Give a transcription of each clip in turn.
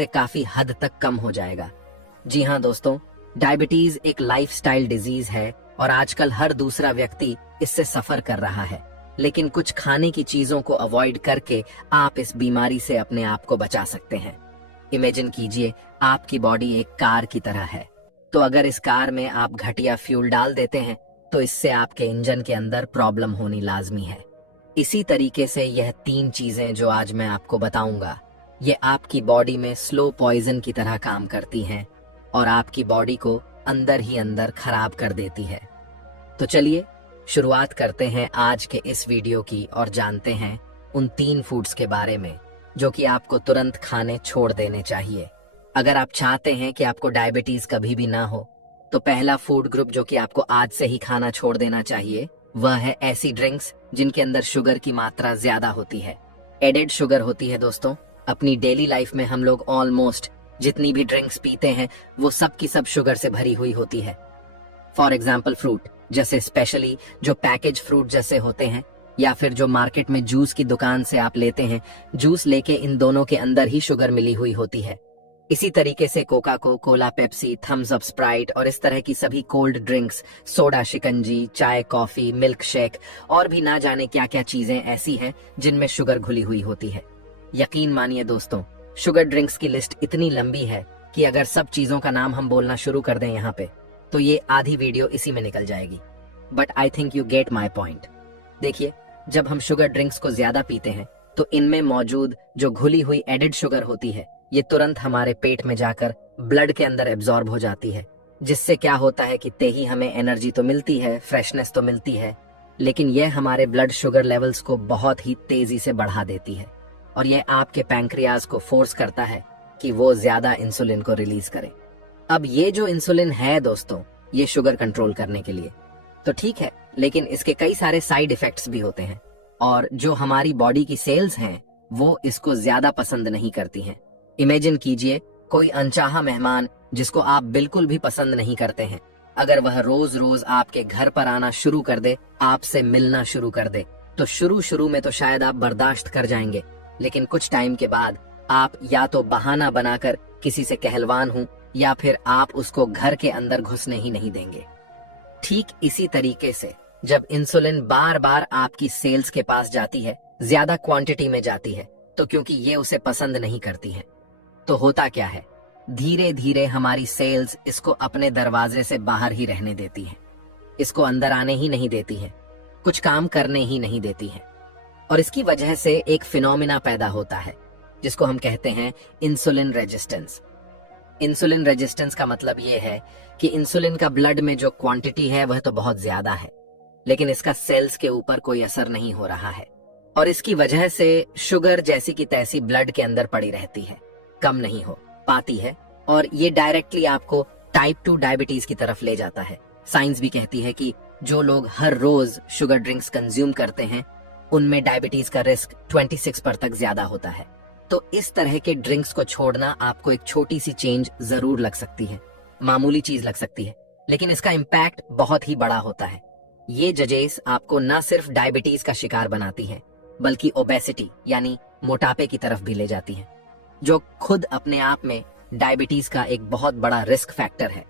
इससे काफी हद तक कम हो जाएगा। जी हाँ दोस्तों, डायबिटीज एक लाइफस्टाइल डिजीज है और आजकल हर दूसरा व्यक्ति इससे सफर कर रहा है। लेकिन कुछ खाने की चीजों को अवॉइड करके आप इस बीमारी से अपने आप को बचा सकते हैं। इमेजिन कीजिए, आपकी बॉडी एक कार की तरह है, तो अगर इस कार में आप घटिया फ्यूल डाल देते हैं तो इससे आपके इंजन के अंदर प्रॉब्लम होनी लाजमी है। इसी तरीके से यह 3 चीजें जो आज मैं आपको बताऊंगा, ये आपकी बॉडी में स्लो पॉइजन की तरह काम करती हैं और आपकी बॉडी को अंदर ही अंदर खराब कर देती है। तो चलिए शुरुआत करते हैं आज के इस वीडियो की और जानते हैं उन 3 फूड्स के बारे में जो कि आपको तुरंत खाने छोड़ देने चाहिए। अगर आप चाहते हैं कि आपको डायबिटीज कभी भी ना हो, तो पहला फूड ग्रुप जो कि आपको आज से ही खाना छोड़ देना चाहिए वह है ऐसी ड्रिंक्स जिनके अंदर शुगर की मात्रा ज्यादा होती है। एडेड शुगर होती है दोस्तों। अपनी डेली लाइफ में हम लोग ऑलमोस्ट जितनी भी ड्रिंक्स पीते हैं वो सब की सब शुगर से भरी हुई होती है। फॉर एग्जाम्पल फ्रूट, जैसे स्पेशली जो पैकेज फ्रूट जैसे होते हैं, या फिर जो मार्केट में जूस की दुकान से आप लेते हैं, जूस लेके इन दोनों के अंदर ही शुगर मिली हुई होती है। इसी तरीके से cola, Pepsi, Thums Up, Sprite और इस तरह की सभी कोल्ड ड्रिंक्स, सोडा, शिकंजी, चाय, कॉफी, मिल्क शेक और भी ना जाने क्या क्या चीजें ऐसी हैं जिनमें शुगर घुली हुई होती है। यकीन मानिए दोस्तों, शुगर ड्रिंक्स की लिस्ट इतनी लंबी है कि अगर सब चीजों का नाम हम बोलना शुरू कर दें यहाँ पे, तो ये आधी वीडियो इसी में निकल जाएगी। But I think you get my point. देखिए, जब हम शुगर ड्रिंक्स को ज्यादा पीते हैं तो इनमें मौजूद जो घुली हुई एडेड शुगर होती है, ये तुरंत हमारे पेट में जाकर ब्लड के अंदर एब्जॉर्ब हो जाती है, जिससे क्या होता है कि ही हमें एनर्जी तो मिलती है, फ्रेशनेस तो मिलती है, लेकिन यह हमारे ब्लड शुगर लेवल्स को बहुत ही तेजी से बढ़ा देती है और यह आपके पैंक्रियाज को फोर्स करता है कि वो ज्यादा इंसुलिन को रिलीज करे। अब ये जो इंसुलिन है दोस्तों, ये शुगर कंट्रोल करने के लिए तो ठीक है, लेकिन इसके कई सारे साइड इफेक्ट्स भी होते हैं और जो हमारी बॉडी की सेल्स हैं वो इसको ज्यादा पसंद नहीं करती हैं। इमेजिन कीजिए, कोई अनचाहा मेहमान जिसको आप बिल्कुल भी पसंद नहीं करते हैं, अगर वह रोज रोज आपके घर पर आना शुरू कर दे, आपसे मिलना शुरू कर दे, तो शुरू में तो शायद आप बर्दाश्त कर जाएंगे, लेकिन कुछ टाइम के बाद आप या तो बहाना बनाकर किसी से कहलवान हूं या फिर आप उसको घर के अंदर घुसने ही नहीं देंगे। ठीक इसी तरीके से जब इंसुलिन बार बार आपकी सेल्स के पास जाती है, ज्यादा क्वांटिटी में जाती है, तो क्योंकि ये उसे पसंद नहीं करती है, तो होता क्या है, धीरे धीरे हमारी सेल्स इसको अपने दरवाजे से बाहर ही रहने देती हैं, इसको अंदर आने ही नहीं देती हैं, कुछ काम करने ही नहीं देती हैं। और इसकी वजह से एक फिनोमिना पैदा होता है जिसको हम कहते हैं इंसुलिन रेजिस्टेंस। इंसुलिन रेजिस्टेंस का मतलब ये है कि इंसुलिन का ब्लड में जो क्वांटिटी है वह तो बहुत ज्यादा है, लेकिन इसका सेल्स के ऊपर कोई असर नहीं हो रहा है और इसकी वजह से शुगर जैसी की तैसी ब्लड के अंदर पड़ी रहती है, कम नहीं हो पाती है और ये डायरेक्टली आपको टाइप 2 डायबिटीज की तरफ ले जाता है। साइंस भी कहती है कि जो लोग हर रोज शुगर ड्रिंक्स कंज्यूम करते हैं उनमें डायबिटीज का रिस्क 26 पर तक ज्यादा होता है। तो इस तरह के ड्रिंक्स को छोड़ना आपको एक छोटी सी चेंज जरूर लग सकती है, मामूली चीज लग सकती है, लेकिन इसका इम्पैक्ट बहुत ही बड़ा होता है। ये जजेस आपको न सिर्फ डायबिटीज का शिकार बनाती है बल्कि ओबेसिटी यानी मोटापे की तरफ भी ले जाती है, जो खुद अपने आप में डायबिटीज का एक बहुत बड़ा रिस्क फैक्टर है।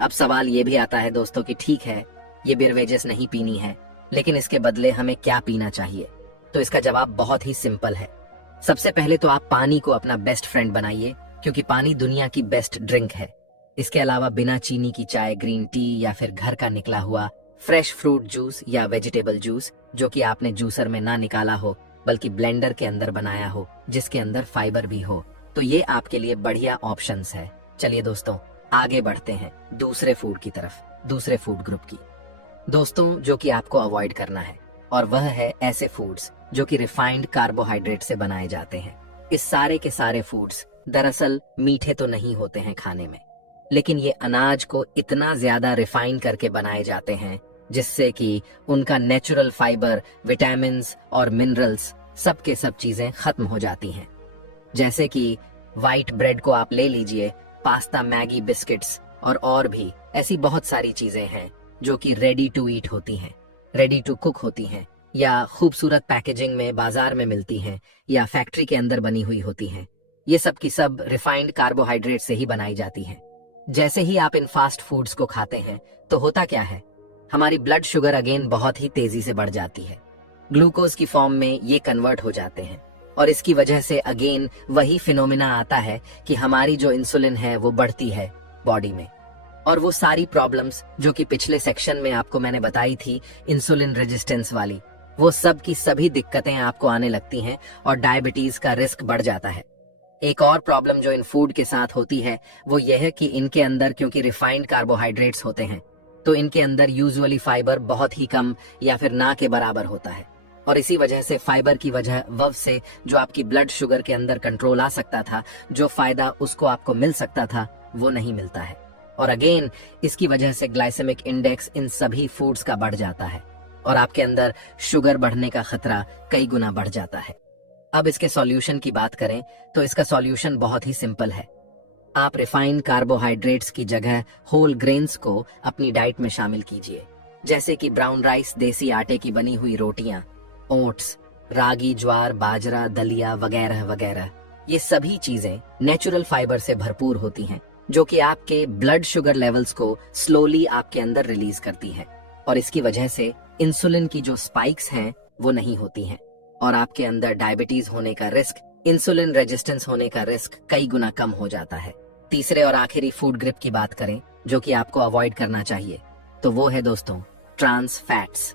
अब सवाल ये भी आता है दोस्तों कि ठीक है, ये बेवरेजेस नहीं पीनी है, लेकिन इसके बदले हमें क्या पीना चाहिए? तो इसका जवाब बहुत ही सिंपल है। सबसे पहले तो आप पानी को अपना बेस्ट फ्रेंड बनाइए, क्योंकि पानी दुनिया की बेस्ट ड्रिंक है। इसके अलावा बिना चीनी की चाय, ग्रीन टी या फिर घर का निकला हुआ फ्रेश फ्रूट जूस या वेजिटेबल जूस जो कि आपने जूसर में ना निकाला हो बल्कि ब्लेंडर के अंदर बनाया हो, जिसके अंदर फाइबर भी हो, तो ये आपके लिए बढ़िया ऑप्शंस है। चलिए दोस्तों, आगे बढ़ते हैं दूसरे फूड की तरफ, दूसरे फूड ग्रुप की दोस्तों जो कि आपको अवॉइड करना है, और वह है ऐसे फूड्स जो कि रिफाइंड कार्बोहाइड्रेट से बनाए जाते हैं। इस सारे के सारे फूड्स दरअसल मीठे तो नहीं होते हैं खाने में, लेकिन ये अनाज को इतना ज्यादा रिफाइन करके बनाए जाते हैं जिससे कि उनका नेचुरल फाइबर, विटामिन्स और मिनरल्स सब के सब चीजें खत्म हो जाती हैं। जैसे कि व्हाइट ब्रेड को आप ले लीजिए, पास्ता, मैगी, बिस्किट्स और भी ऐसी बहुत सारी चीजें हैं जो कि रेडी टू ईट होती हैं, रेडी टू कुक होती हैं, या खूबसूरत पैकेजिंग में बाजार में मिलती हैं या फैक्ट्री के अंदर बनी हुई होती हैं। ये सब की सब रिफाइंड कार्बोहाइड्रेट से ही बनाई जाती हैं। जैसे ही आप इन फास्ट फूड्स को खाते हैं तो होता क्या है, हमारी ब्लड शुगर अगेन बहुत ही तेजी से बढ़ जाती है। ग्लूकोज की फॉर्म में ये कन्वर्ट हो जाते हैं और इसकी वजह से अगेन वही फिनोमिना आता है कि हमारी जो इंसुलिन है वो बढ़ती है बॉडी में। और वो सारी प्रॉब्लम्स जो कि पिछले सेक्शन में आपको मैंने बताई थी इंसुलिन रेजिस्टेंस वाली, वो सब की सभी दिक्कतें आपको आने लगती हैं और डायबिटीज का रिस्क बढ़ जाता है। एक और प्रॉब्लम जो इन फूड के साथ होती है वो यह है कि इनके अंदर क्योंकि रिफाइंड कार्बोहाइड्रेट्स होते हैं तो इनके अंदर यूजुअली फाइबर बहुत ही कम या फिर ना के बराबर होता है और इसी वजह से फाइबर की वजह से जो आपकी ब्लड शुगर के अंदर कंट्रोल आ सकता था, जो फायदा उसको आपको मिल सकता था, वो नहीं मिलता है। और अगेन इसकी वजह से ग्लाइसेमिक इंडेक्स इन सभी फूड्स का बढ़ जाता है और आपके अंदर शुगर बढ़ने का खतरा कई गुना बढ़ जाता है। अब इसके सॉल्यूशन की बात करें तो इसका सॉल्यूशन बहुत ही सिंपल है। आप रिफाइंड कार्बोहाइड्रेट्स की जगह होल ग्रेन्स को अपनी डाइट में शामिल कीजिए, जैसे कि ब्राउन राइस, देसी आटे की बनी हुई रोटियां, ओट्स, रागी, ज्वार, बाजरा, दलिया वगैरह वगैरह। ये सभी चीजें नेचुरल फाइबर से भरपूर होती हैं जो कि आपके ब्लड शुगर लेवल्स को स्लोली आपके अंदर रिलीज करती है और इसकी वजह से इंसुलिन की जो स्पाइक्स हैं वो नहीं होती हैं और आपके अंदर डायबिटीज होने का रिस्क, इंसुलिन रेजिस्टेंस होने का रिस्क कई गुना कम हो जाता है। तीसरे और आखिरी फूड ग्रुप की बात करें जो कि आपको अवॉइड करना चाहिए तो वो है दोस्तों ट्रांस फैट्स।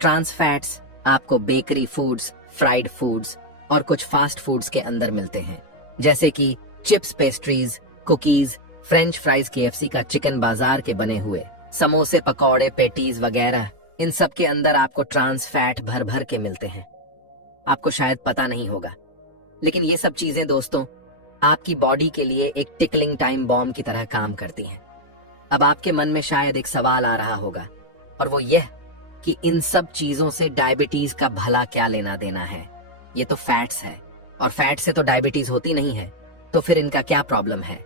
ट्रांस फैट्स आपको बेकरी फूड्स, फ्राइड फूड्स और कुछ फास्ट फूड्स के अंदर मिलते हैं, जैसे कि chips, pastries, cookies, French fries, KFC का चिकन, बाजार के बने हुए समोसे, पकौड़े, पेटीज वगैरह। इन सब के अंदर आपको ट्रांस फैट भर भर के मिलते हैं। आपको शायद पता नहीं होगा, लेकिन ये सब चीजें दोस्तों आपकी बॉडी के लिए एक टिकलिंग टाइम बॉम्ब की तरह काम करती हैं। अब आपके मन में शायद एक सवाल आ रहा होगा और वो यह कि इन सब चीजों से डायबिटीज का भला क्या लेना देना है। ये तो फैट्स है और फैट से तो डायबिटीज होती नहीं है, तो फिर इनका क्या प्रॉब्लम है।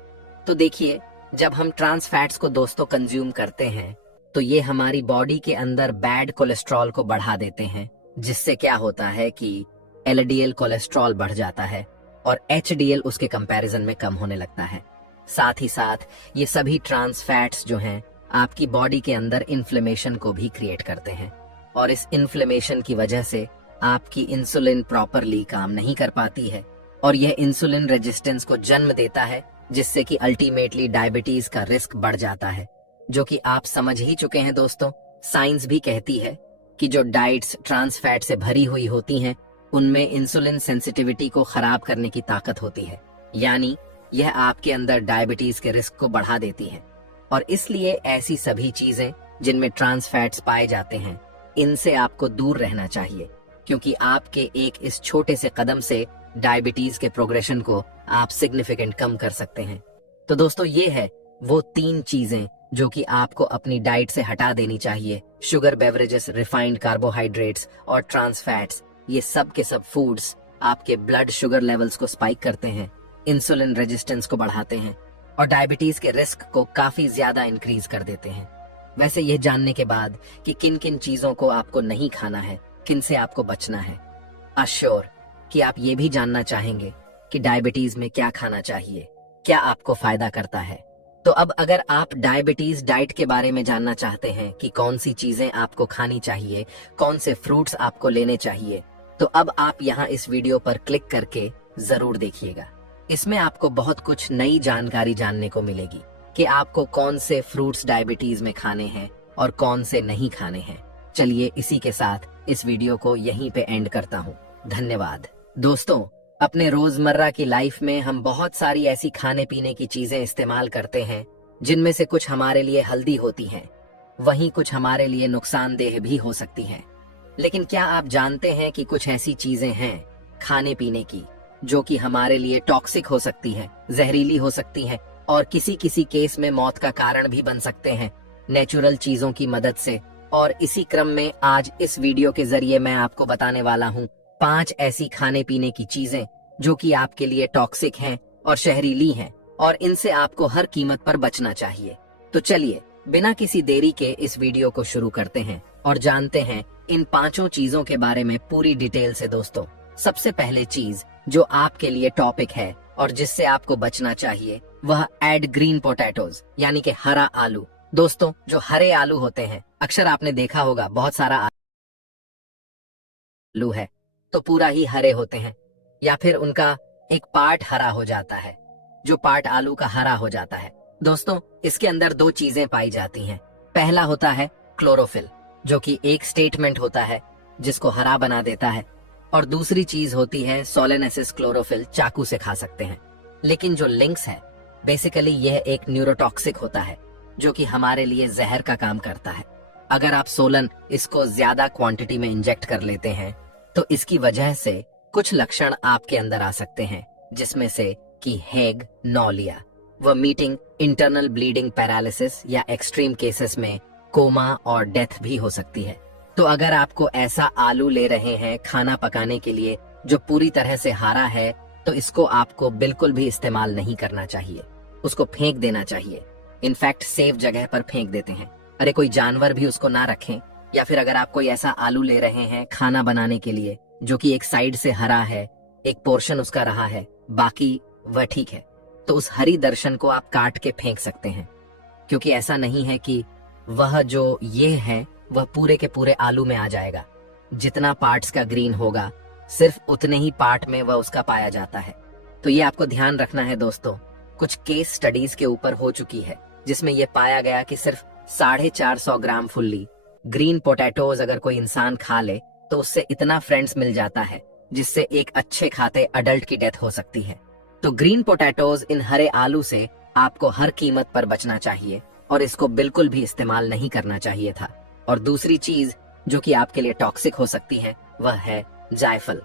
तो देखिए, जब हम ट्रांस फैट्स को दोस्तों कंज्यूम करते हैं तो ये हमारी बॉडी के अंदर बैड कोलेस्ट्रॉल को बढ़ा देते हैं, जिससे क्या होता है कि LDL कोलेस्ट्रॉल बढ़ जाता है और HDL उसके कंपैरिजन में कम होने लगता है। साथ ही साथ ये सभी ट्रांस फैट्स जो हैं आपकी बॉडी के अंदर इन्फ्लेमेशन को भी क्रिएट करते हैं और इस इन्फ्लेमेशन की वजह से आपकी इंसुलिन प्रॉपरली काम नहीं कर पाती है और यह इंसुलिन रेजिस्टेंस को जन्म देता है, जिससे कि अल्टीमेटली डायबिटीज का रिस्क बढ़ जाता है, जो कि आप समझ ही चुके हैं दोस्तों। साइंस भी कहती है कि जो डाइट्स ट्रांस फैट से भरी हुई होती हैं उनमें इंसुलिन सेंसिटिविटी को खराब करने की ताकत होती है, यानी यह आपके अंदर डायबिटीज के रिस्क को बढ़ा देती है। और इसलिए ऐसी सभी चीजें जिनमें ट्रांस फैट्स पाए जाते हैं इनसे आपको दूर रहना चाहिए, क्योंकि आपके एक इस छोटे से कदम से डायबिटीज के प्रोग्रेशन को आप सिग्निफिकेंट कम कर सकते हैं। तो दोस्तों ये है वो 3 चीजें जो कि आपको अपनी डाइट से हटा देनी चाहिए। शुगर, बेवरेजेस, रिफाइंड कार्बोहाइड्रेट्स और ट्रांस फैट्स, ये सब के सब फूड्स आपके ब्लड शुगर लेवल्स को स्पाइक करते हैं, इंसुलिन रेजिस्टेंस को बढ़ाते हैं और डायबिटीज के रिस्क को काफी ज्यादा इंक्रीज कर देते हैं। वैसे यह जानने के बाद कि किन किन चीजों को आपको नहीं खाना है, किन से आपको बचना है, अश्योर कि आप ये भी जानना चाहेंगे कि डायबिटीज में क्या खाना चाहिए, क्या आपको फायदा करता है। तो अब अगर आप डायबिटीज डाइट के बारे में जानना चाहते हैं कि कौन सी चीजें आपको खानी चाहिए, कौन से फ्रूट्स आपको लेने चाहिए, तो अब आप यहाँ इस वीडियो पर क्लिक करके जरूर देखिएगा। इसमें आपको बहुत कुछ नई जानकारी जानने को मिलेगी कि आपको कौन से फ्रूट्स डायबिटीज में खाने हैं और कौन से नहीं खाने हैं। चलिए इसी के साथ इस वीडियो को यहीं पे एंड करता हूँ। धन्यवाद। दोस्तों, अपने रोजमर्रा की लाइफ में हम बहुत सारी ऐसी खाने पीने की चीजें इस्तेमाल करते हैं जिनमें से कुछ हमारे लिए हेल्दी होती हैं, वहीं कुछ हमारे लिए नुकसानदेह भी हो सकती हैं। लेकिन क्या आप जानते हैं कि कुछ ऐसी चीजें हैं खाने पीने की जो कि हमारे लिए टॉक्सिक हो सकती है, जहरीली हो सकती है और किसी किसी केस में मौत का कारण भी बन सकते हैं नेचुरल चीजों की मदद से। और इसी क्रम में आज इस वीडियो के जरिए मैं आपको बताने वाला हूँ 5 ऐसी खाने पीने की चीजें जो कि आपके लिए टॉक्सिक हैं और जहरीली हैं और इनसे आपको हर कीमत पर बचना चाहिए। तो चलिए बिना किसी देरी के इस वीडियो को शुरू करते हैं और जानते हैं इन 5 चीजों के बारे में पूरी डिटेल से। दोस्तों, सबसे पहले चीज जो आपके लिए टॉपिक है और जिससे आपको बचना चाहिए वह ऐड ग्रीन पोटैटोज यानी कि हरा आलू। दोस्तों, जो हरे आलू होते हैं, अक्सर आपने देखा होगा बहुत सारा आलू है तो पूरा ही हरे होते हैं, या फिर उनका एक पार्ट हरा हो जाता है, जो पार्ट आलू का हरा हो जाता है। दोस्तों, इसके अंदर दो चीजें पाई जाती हैं। पहला होता है क्लोरोफिल, जो कि एक स्टेटमेंट होता है जिसको हरा बना देता है, और दूसरी चीज होती है सोलेनेसिस क्लोरोफिल, चाकू से खा सकते हैं। लेकिन जो लिंक्स है, बेसिकली यह एक न्यूरोटॉक्सिक होता है जो कि हमारे लिए जहर का काम करता है। अगर आप सोलन इसको ज्यादा क्वांटिटी में इंजेक्ट कर लेते हैं तो इसकी वजह से कुछ लक्षण आपके अंदर आ सकते हैं, जिसमें से कि हेग, नौलिया, वॉमिटिंग, इंटरनल ब्लीडिंग, पैरालिसिस या एक्सट्रीम केसेस में कोमा और डेथ भी हो सकती है। तो अगर आपको ऐसा आलू ले रहे हैं खाना पकाने के लिए जो पूरी तरह से हरा है, तो इसको आपको बिल्कुल भी इस्तेमाल नहीं करना चाहिए, उसको फेंक देना चाहिए। इनफैक्ट सेफ जगह पर फेंक देते हैं। अरे कोई जानवर भी उसको ना रखें, या फिर अगर आप कोई ऐसा आलू ले रहे हैं खाना बनाने के लिए जो कि एक साइड से हरा है, एक पोर्शन उसका रहा है, बाकी वह ठीक है, तो उस हरी दर्शन को आप काट के फेंक सकते हैं। क्योंकि ऐसा नहीं है कि वह जो ये है वह पूरे के पूरे आलू में आ जाएगा। जितना पार्ट्स का ग्रीन होगा, सिर्फ उतने ही पार्ट में वह उसका पाया जाता है। तो ये आपको ध्यान रखना है दोस्तों। कुछ केस स्टडीज के ऊपर हो चुकी है जिसमें यह पाया गया कि सिर्फ 450 ग्राम फुल्ली ग्रीन पोटैटोज अगर कोई इंसान खा ले तो उससे इतना फ्रेंड्स मिल जाता है जिससे एक अच्छे खाते अडल्ट की डेथ हो सकती है। तो ग्रीन पोटैटोज, इन हरे आलू से आपको हर कीमत पर बचना चाहिए और इसको बिल्कुल भी इस्तेमाल नहीं करना चाहिए था। और दूसरी चीज जो कि आपके लिए टॉक्सिक हो सकती है वह है जायफल।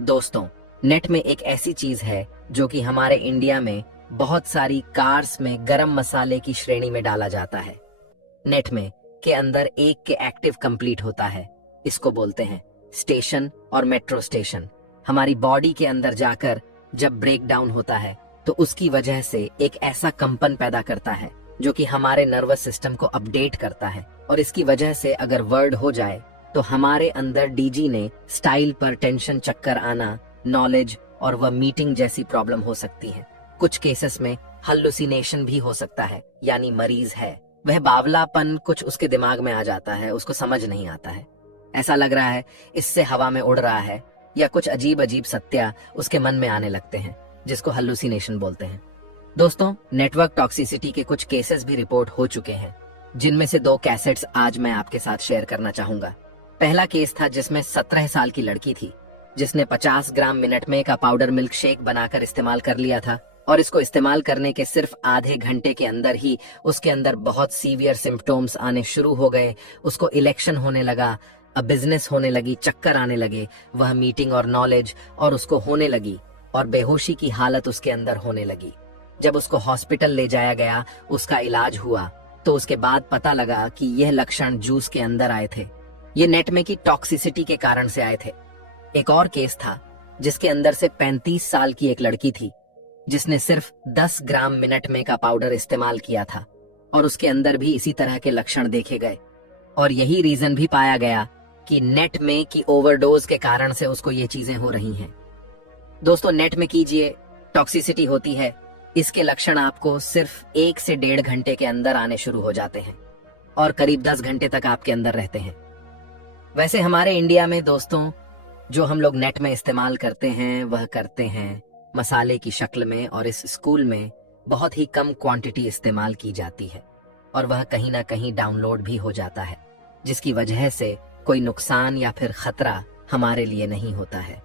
दोस्तों, नेट में एक ऐसी चीज है जो कि हमारे इंडिया में बहुत सारी कार्स में गरम मसाले की श्रेणी में डाला जाता है। नेट में के अंदर एक के एक्टिव कंप्लीट होता है, इसको बोलते हैं स्टेशन और मेट्रो स्टेशन। हमारी बॉडी के अंदर जाकर जब ब्रेक डाउन होता है तो उसकी वजह से एक ऐसा कंपन पैदा करता है जो कि हमारे नर्वस सिस्टम को अपडेट करता है, और इसकी वजह से अगर वर्ड हो जाए तो हमारे अंदर डीजी ने स्टाइल पर टेंशन, चक्कर आना, नॉलेज और वह मीटिंग जैसी प्रॉब्लम हो सकती है। कुछ केसेस में हल्लुसिनेशन भी हो सकता है, यानी मरीज है वह बावलापन कुछ उसके दिमाग में आ जाता है, उसको समझ नहीं आता है, ऐसा लग रहा है इससे हवा में उड़ रहा है, या कुछ अजीब अजीब सत्या उसके मन में आने लगते हैं जिसको हल्लुसिनेशन बोलते हैं। दोस्तों, नेटवर्क टॉक्सिसिटी के कुछ केसेस भी रिपोर्ट हो चुके हैं, जिनमें से 2 कैसेट्स आज मैं आपके साथ शेयर करना चाहूंगा। पहला केस था जिसमें 17 साल की लड़की थी जिसने 50 ग्राम मिनट में का पाउडर मिल्क शेक बनाकर इस्तेमाल कर लिया था, और इसको इस्तेमाल करने के सिर्फ आधे घंटे के अंदर ही उसके अंदर बहुत सीवियर सिम्पटम्स आने शुरू हो गए। उसको इलेक्शन होने लगा, बिजनेस होने लगी, चक्कर आने लगे, वह मीटिंग और नॉलेज और उसको होने लगी, और बेहोशी की हालत उसके अंदर होने लगी। जब उसको हॉस्पिटल ले जाया गया, उसका इलाज हुआ, तो उसके बाद पता लगा कि यह लक्षण जूस के अंदर आए थे। ये नेट में की टॉक्सिसिटी के कारण से आए थे। एक और केस था जिसके अंदर से 35 साल की एक लड़की थी जिसने सिर्फ 10 ग्राम मिनट में का पाउडर इस्तेमाल किया था, और उसके अंदर भी इसी तरह के लक्षण देखे गए, और यही रीजन भी पाया गया कि नेट में की ओवरडोज के कारण से उसको ये चीजें हो रही हैं। दोस्तों, नेट में कीजिए, टॉक्सिसिटी होती है, इसके लक्षण आपको सिर्फ 1 से 1.5 घंटे के अंदर आने शुरू हो जाते हैं और करीब 10 घंटे तक आपके अंदर रहते हैं। वैसे हमारे इंडिया में दोस्तों, जो हम लोग नेट में इस्तेमाल करते हैं वह करते हैं मसाले की शक्ल में, और इस स्कूल में बहुत ही कम क्वांटिटी इस्तेमाल की जाती है, और वह कहीं ना कहीं डाउनलोड भी हो जाता है, जिसकी वजह से कोई नुकसान या फिर खतरा हमारे लिए नहीं होता है।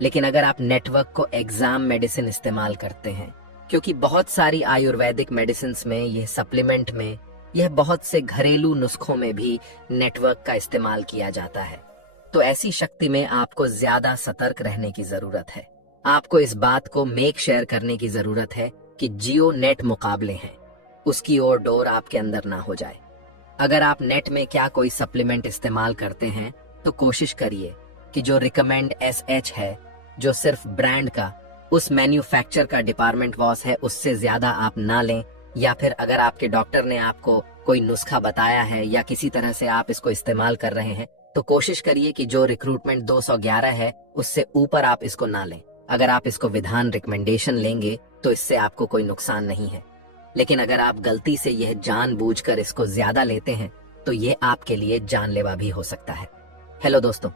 लेकिन अगर आप नेटवर्क को एग्जाम मेडिसिन इस्तेमाल करते हैं, क्योंकि बहुत सारी आयुर्वेदिक मेडिसिन में, यह सप्लीमेंट में, यह बहुत से घरेलू नुस्खों में भी नेटवर्क का इस्तेमाल किया जाता है, तो ऐसी शक्ति में आपको ज्यादा सतर्क रहने की जरूरत है। आपको इस बात को मेक शेयर करने की जरूरत है कि जियो नेट मुकाबले हैं, उसकी ओर डोर आपके अंदर ना हो जाए। अगर आप नेट में क्या कोई सप्लीमेंट इस्तेमाल करते हैं तो कोशिश करिए कि जो रिकमेंड SH है, जो सिर्फ ब्रांड का, उस मैन्युफैक्चर का डिपार्टमेंट वॉस है, उससे ज्यादा आप ना लें। या फिर अगर आपके डॉक्टर ने आपको कोई नुस्खा बताया है या किसी तरह से आप इसको इस्तेमाल कर रहे हैं, तो कोशिश करिए कि जो रिक्रूटमेंट 211 है उससे ऊपर आप इसको ना लें, अगर आप इसको विधान रिकमेंडेशन लेंगे तो इससे आपको कोई नुकसान नहीं है, लेकिन अगर आप गलती से यह जानबूझकर इसको ज्यादा लेते हैं तो यह आपके लिए जानलेवा भी हो सकता है। हेलो दोस्तों,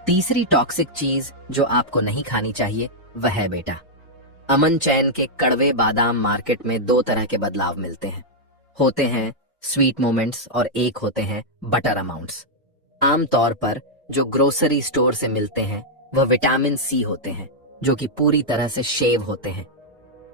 तीसरी टॉक्सिक चीज जो आपको नहीं खानी चाहिए वह है बेटा, अमन चैन के कड़वे बादाम। मार्केट में दो तरह के बदलाव मिलते हैं, होते हैं स्वीट मोमेंट्स और एक होते हैं बटर अमाउंट्स। आमतौर पर जो ग्रोसरी स्टोर से मिलते हैं वह विटामिन सी होते हैं, जो कि पूरी तरह से शेव होते हैं।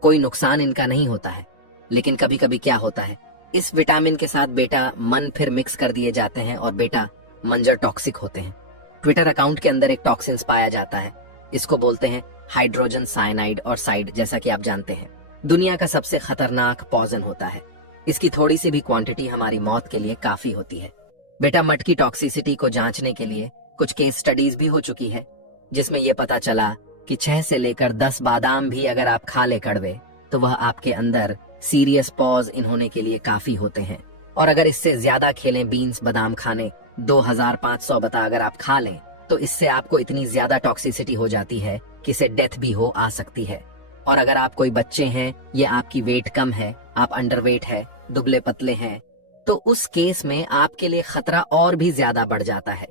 कोई नुकसान इनका नहीं होता है, लेकिन कभी कभी क्या होता है, इस विटामिन के साथ बेटा मन फिर मिक्स कर दिए जाते हैं और बेटा मंजर टॉक्सिक होते हैं। ट्विटर अकाउंट के अंदर एक टॉक्सिन्स पाया जाता है, इसको बोलते हैं हाइड्रोजन साइनाइड और साइड। जैसा कि आप जानते हैं, दुनिया का सबसे खतरनाक पॉइजन होता है। इसकी थोड़ी सी भी क्वांटिटी हमारी मौत के लिए काफी होती है। बेटा मट की टॉक्सिसिटी को जांचने के लिए कुछ केस स्टडीज भी हो चुकी है, जिसमें यह पता चला कि 6 से लेकर 10 बादाम भी अगर आप खा ले कड़वे, तो वह आपके अंदर सीरियस पॉज इन होने के लिए काफी होते हैं। और अगर इससे ज्यादा खेलें बीन्स बादाम खाने, 2500 बता अगर आप खा लें, तो इससे आपको इतनी ज्यादा टॉक्सिसिटी हो जाती है कि इसे डेथ भी हो आ सकती है। और अगर आप कोई बच्चे हैं या आपकी वेट कम है, आप अंडरवेट है, दुबले पतले हैं, तो उस केस में आपके लिए खतरा और भी ज्यादा बढ़ जाता है,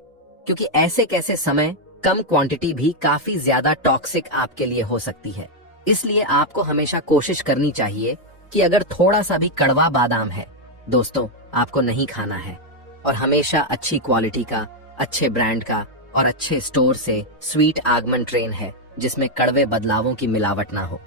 क्योंकि ऐसे कैसे समय कम क्वांटिटी भी काफी ज्यादा टॉक्सिक आपके लिए हो सकती है। इसलिए आपको हमेशा कोशिश करनी चाहिए कि अगर थोड़ा सा भी कड़वा बादाम है दोस्तों, आपको नहीं खाना है। और हमेशा अच्छी क्वालिटी का, अच्छे ब्रांड का और अच्छे स्टोर से स्वीट आगमन ट्रेन है, जिसमें कड़वे बदलावों की मिलावट ना हो।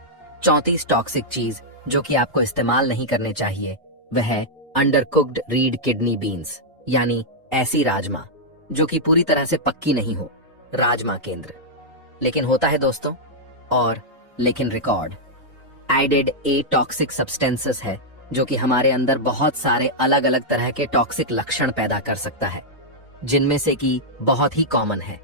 34 टॉक्सिक चीज जो कि आपको इस्तेमाल नहीं करने चाहिए वह है under cooked read kidney beans, यानी ऐसी राजमा जो कि पूरी तरह से पक्की नहीं हो, राजमा केंद्र। लेकिन होता है दोस्तों, और लेकिन record added a toxic substances है, जो कि हमारे अंदर बहुत सारे अलग अलग तरह के टॉक्सिक लक्षण पैदा कर सकता है, जिनमें से कि बहुत ही कॉमन है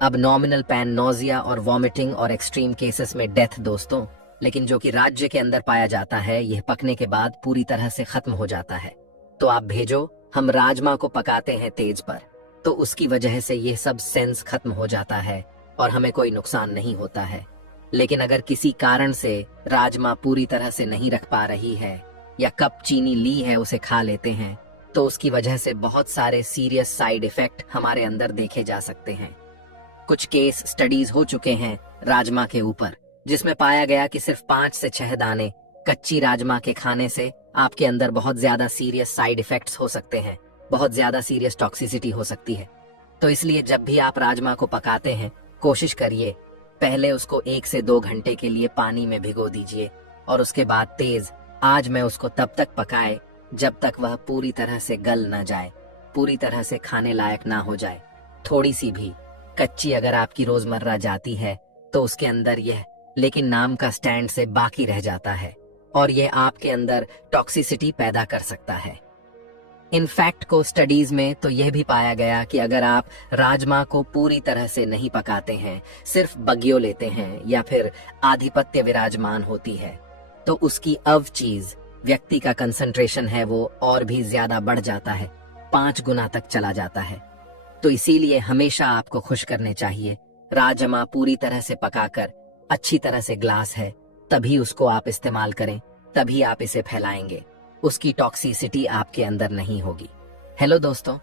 अब नॉमिनल पैन नोजिया और वॉमिटिंग और एक्सट्रीम केसेस में डेथ दोस्तों। लेकिन जो कि राज्य के अंदर पाया जाता है, यह पकने के बाद पूरी तरह से खत्म हो जाता है। तो आप भेजो, हम राजमा को पकाते हैं तेज पर, तो उसकी वजह से यह सब सेंस खत्म हो जाता है और हमें कोई नुकसान नहीं होता है। लेकिन अगर किसी कारण से राजमा पूरी तरह से नहीं रख पा रही है या कप चीनी ली है उसे खा लेते हैं, तो उसकी वजह से बहुत सारे सीरियस साइड इफेक्ट हमारे अंदर देखे जा सकते हैं। कुछ केस स्टडीज हो चुके हैं राजमा के ऊपर, जिसमें पाया गया कि सिर्फ 5 से 6 दाने कच्ची राजमा के खाने से आपके अंदर बहुत ज्यादा सीरियस साइड इफेक्ट्स हो सकते हैं, बहुत ज्यादा सीरियस टॉक्सिसिटी हो सकती है। तो इसलिए जब भी आप राजमा को पकाते हैं, कोशिश करिए पहले उसको 1 से 2 घंटे के लिए पानी में भिगो दीजिए और उसके बाद तेज आंच में उसको तब तक पकाए जब तक वह पूरी तरह से गल न जाए, पूरी तरह से खाने लायक ना हो जाए। थोड़ी सी भी कच्ची अगर आपकी रोजमर्रा जाती है तो उसके अंदर यह लेकिन नाम का स्टैंड से बाकी रह जाता है और यह आपके अंदर टॉक्सिसिटी पैदा कर सकता है। इनफैक्ट को स्टडीज में तो यह भी पाया गया कि अगर आप राजमा को पूरी तरह से नहीं पकाते हैं, सिर्फ बगियो लेते हैं या फिर आधिपत्य विराजमान होती है, तो उसकी चीज व्यक्ति का कंसंट्रेशन है वो और भी ज्यादा बढ़ जाता है, 5 गुना तक चला जाता है। तो इसीलिए हमेशा आपको खुश करने चाहिए, राजमा पूरी तरह से पकाकर अच्छी तरह से ग्लास है तभी उसको आप इस्तेमाल करें, तभी आप इसे फैलाएंगे, उसकी टॉक्सिसिटी आपके अंदर नहीं होगी। हेलो दोस्तों,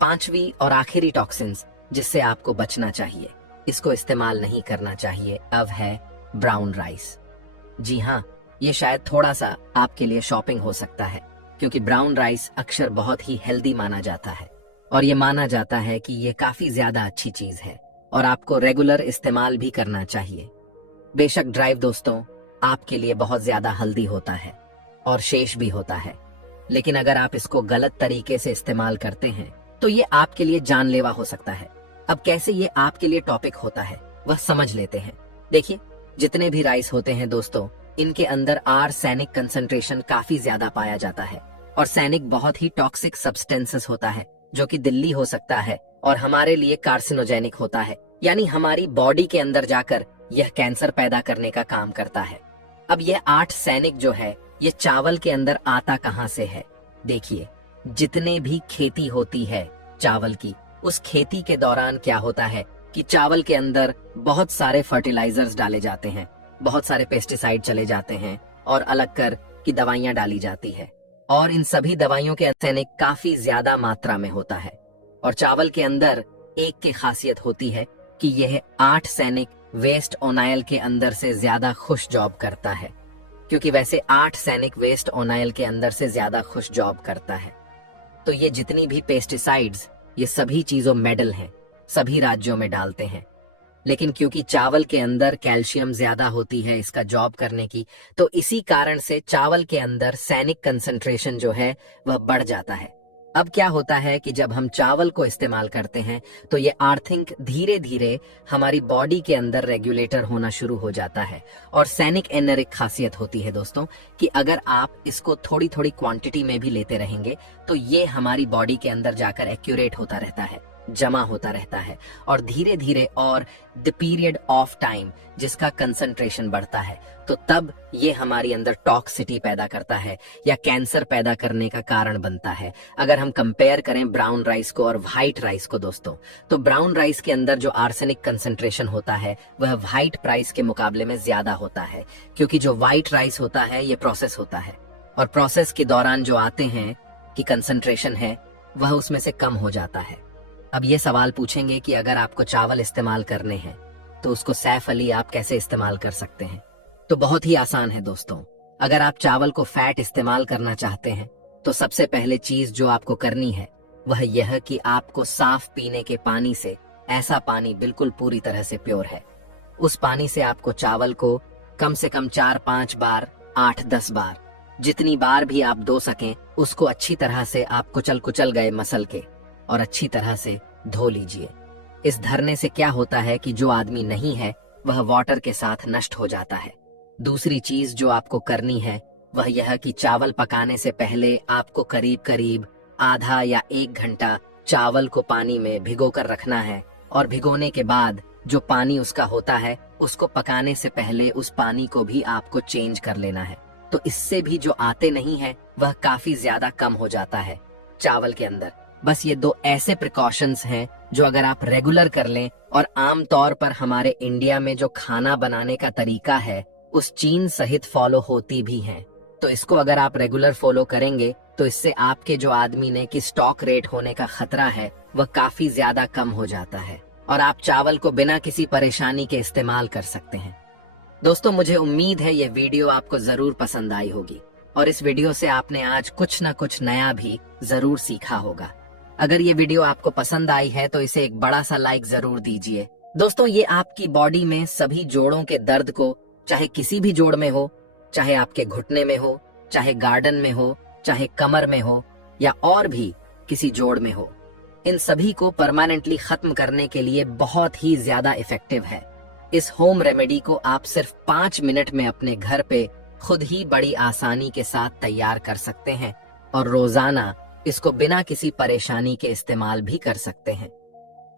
5वीं और आखिरी टॉक्सिन्स जिससे आपको बचना चाहिए, इसको इस्तेमाल नहीं करना चाहिए, अब है ब्राउन राइस। जी हाँ, ये शायद थोड़ा सा आपके लिए शॉपिंग हो सकता है, क्योंकि ब्राउन राइस अक्सर बहुत ही हेल्दी माना जाता है और ये माना जाता है कि ये काफी ज्यादा अच्छी चीज है और आपको रेगुलर इस्तेमाल भी करना चाहिए। बेशक ड्राइव दोस्तों आपके लिए बहुत ज्यादा हेल्दी होता है और शेष भी होता है, लेकिन अगर आप इसको गलत तरीके से इस्तेमाल करते हैं तो ये आपके लिए जानलेवा हो सकता है। अब कैसे ये आपके लिए टॉपिक होता है वह समझ लेते हैं। देखिए, जितने भी राइस होते हैं दोस्तों, इनके अंदर आर्सेनिक कंसंट्रेशन काफी ज्यादा पाया जाता है और सैनिक बहुत ही टॉक्सिक सब्सटेंसेस होता है जो कि दिल्ली हो सकता है और हमारे लिए कार्सिनोजेनिक होता है, यानी हमारी बॉडी के अंदर जाकर यह कैंसर पैदा करने का काम करता है। अब यह 8 सैनिक जो है ये चावल के अंदर आता कहां से है? देखिए, जितने भी खेती होती है चावल की, उस खेती के दौरान क्या होता है, कि चावल के अंदर बहुत सारे फर्टिलाइजर्स डाले जाते हैं, बहुत सारे पेस्टिसाइड चले जाते हैं और अलग कर की दवाइयां डाली जाती है, और इन सभी दवाइयों के आर्सेनिक काफी ज्यादा मात्रा में होता है। और चावल के अंदर एक की खासियत होती है कि यह 8 सैनिक वेस्ट ओनाइल के अंदर से ज्यादा खुश जॉब करता है, क्योंकि वैसे 8 सैनिक वेस्ट ओनाइल के अंदर से ज्यादा खुश जॉब करता है। तो ये जितनी भी पेस्टिसाइड्स, ये सभी चीजों मेडल हैं, सभी राज्यों में डालते हैं। लेकिन क्योंकि चावल के अंदर कैल्शियम ज्यादा होती है इसका जॉब करने की, तो इसी कारण से चावल के अंदर सैनिक कंसंट्रेशन जो है वह बढ़ जाता है। अब क्या होता है कि जब हम चावल को इस्तेमाल करते हैं तो ये आर्थिंग धीरे धीरे हमारी बॉडी के अंदर रेगुलेटर होना शुरू हो जाता है। और सैनिक एनरिक खासियत होती है दोस्तों कि अगर आप इसको थोड़ी थोड़ी क्वांटिटी में भी लेते रहेंगे तो ये हमारी बॉडी के अंदर जाकर एक्यूरेट होता रहता है, जमा होता रहता है, और धीरे धीरे और द पीरियड ऑफ टाइम जिसका कंसंट्रेशन बढ़ता है तो तब ये हमारी अंदर टॉक्सिटी पैदा करता है या कैंसर पैदा करने का कारण बनता है। अगर हम कंपेयर करें ब्राउन राइस को और व्हाइट राइस को दोस्तों, तो ब्राउन राइस के अंदर जो आर्सेनिक कंसंट्रेशन होता है वह व्हाइट राइस के मुकाबले में ज्यादा होता है, क्योंकि जो व्हाइट राइस होता है ये प्रोसेस होता है, और प्रोसेस के दौरान जो आते हैं कि कंसंट्रेशन है वह उसमें से कम हो जाता है। अब ये सवाल पूछेंगे कि अगर आपको चावल इस्तेमाल करने हैं तो उसको सैफ अली आप कैसे इस्तेमाल कर सकते हैं? तो बहुत ही आसान है दोस्तों। अगर आप चावल को फैट इस्तेमाल करना चाहते हैं तो सबसे पहले चीज जो आपको करनी है वह यह कि आपको साफ पीने के पानी से, ऐसा पानी बिल्कुल पूरी तरह से प्योर है, उस पानी से आपको चावल को कम से कम 4-5 बार, 8-10 बार, जितनी बार भी आप धो सकें उसको अच्छी तरह से आप कुचल गए मसल के और अच्छी तरह से धो लीजिए। इस धरने से क्या होता है कि जो आदमी नहीं है वह वाटर के साथ नष्ट हो जाता है। दूसरी चीज जो आपको करनी है वह यह कि चावल पकाने से पहले आपको करीब करीब आधा या 1 घंटा चावल को पानी में भिगो कर रखना है, और भिगोने के बाद जो पानी उसका होता है उसको पकाने से पहले उस पानी को भी आपको चेंज कर लेना है। तो इससे भी जो आते नहीं है वह काफी ज्यादा कम हो जाता है चावल के अंदर। बस ये 2 ऐसे प्रिकॉशंस हैं जो अगर आप रेगुलर कर लें, और आम तौर पर हमारे इंडिया में जो खाना बनाने का तरीका है उस चीन सहित फॉलो होती भी हैं, तो इसको अगर आप रेगुलर फॉलो करेंगे तो इससे आपके जो आदमी ने कि स्टॉक रेट होने का खतरा है वह काफी ज्यादा कम हो जाता है, और आप चावल को बिना किसी परेशानी के इस्तेमाल कर सकते हैं। दोस्तों मुझे उम्मीद है ये वीडियो आपको जरूर पसंद आई होगी, और इस वीडियो से आपने आज कुछ न कुछ नया भी जरूर सीखा होगा। अगर ये वीडियो आपको पसंद आई है तो इसे एक बड़ा सा लाइक जरूर दीजिए। दोस्तों ये आपकी बॉडी में सभी जोड़ों के दर्द को, चाहे किसी भी जोड़ में हो, चाहे आपके घुटने में हो, चाहे गार्डन में हो, चाहे कमर में हो, या और भी किसी जोड़ में हो, इन सभी को परमानेंटली खत्म करने के लिए बहुत ही ज्यादा इफेक्टिव है। इस होम रेमेडी को आप सिर्फ 5 मिनट में अपने घर पे खुद ही बड़ी आसानी के साथ तैयार कर सकते हैं, और रोजाना इसको बिना किसी परेशानी के इस्तेमाल भी कर सकते हैं।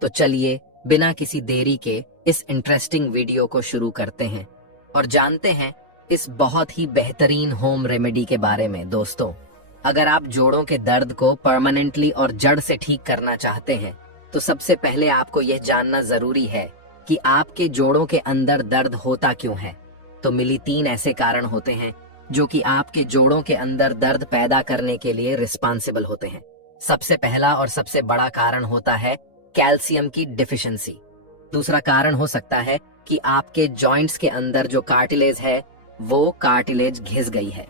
तो चलिए बिना किसी देरी के इस इंटरेस्टिंग वीडियो को शुरू करते हैं और जानते हैं इस बहुत ही बेहतरीन होम रेमेडी के बारे में। दोस्तों अगर आप जोड़ों के दर्द को परमानेंटली और जड़ से ठीक करना चाहते हैं तो सबसे पहले आपको यह जानना जरूरी है कि आपके जोड़ों के अंदर दर्द होता क्यों है। तो मिली 3 ऐसे कारण होते हैं जो कि आपके जोड़ों के अंदर दर्द पैदा करने के लिए रिस्पॉन्सिबल होते हैं। सबसे पहला और सबसे बड़ा कारण होता है कैल्शियम की डिफिशिएंसी। दूसरा कारण हो सकता है कि आपके जॉइंट्स के अंदर जो कार्टिलेज है वो कार्टिलेज घिस गई है।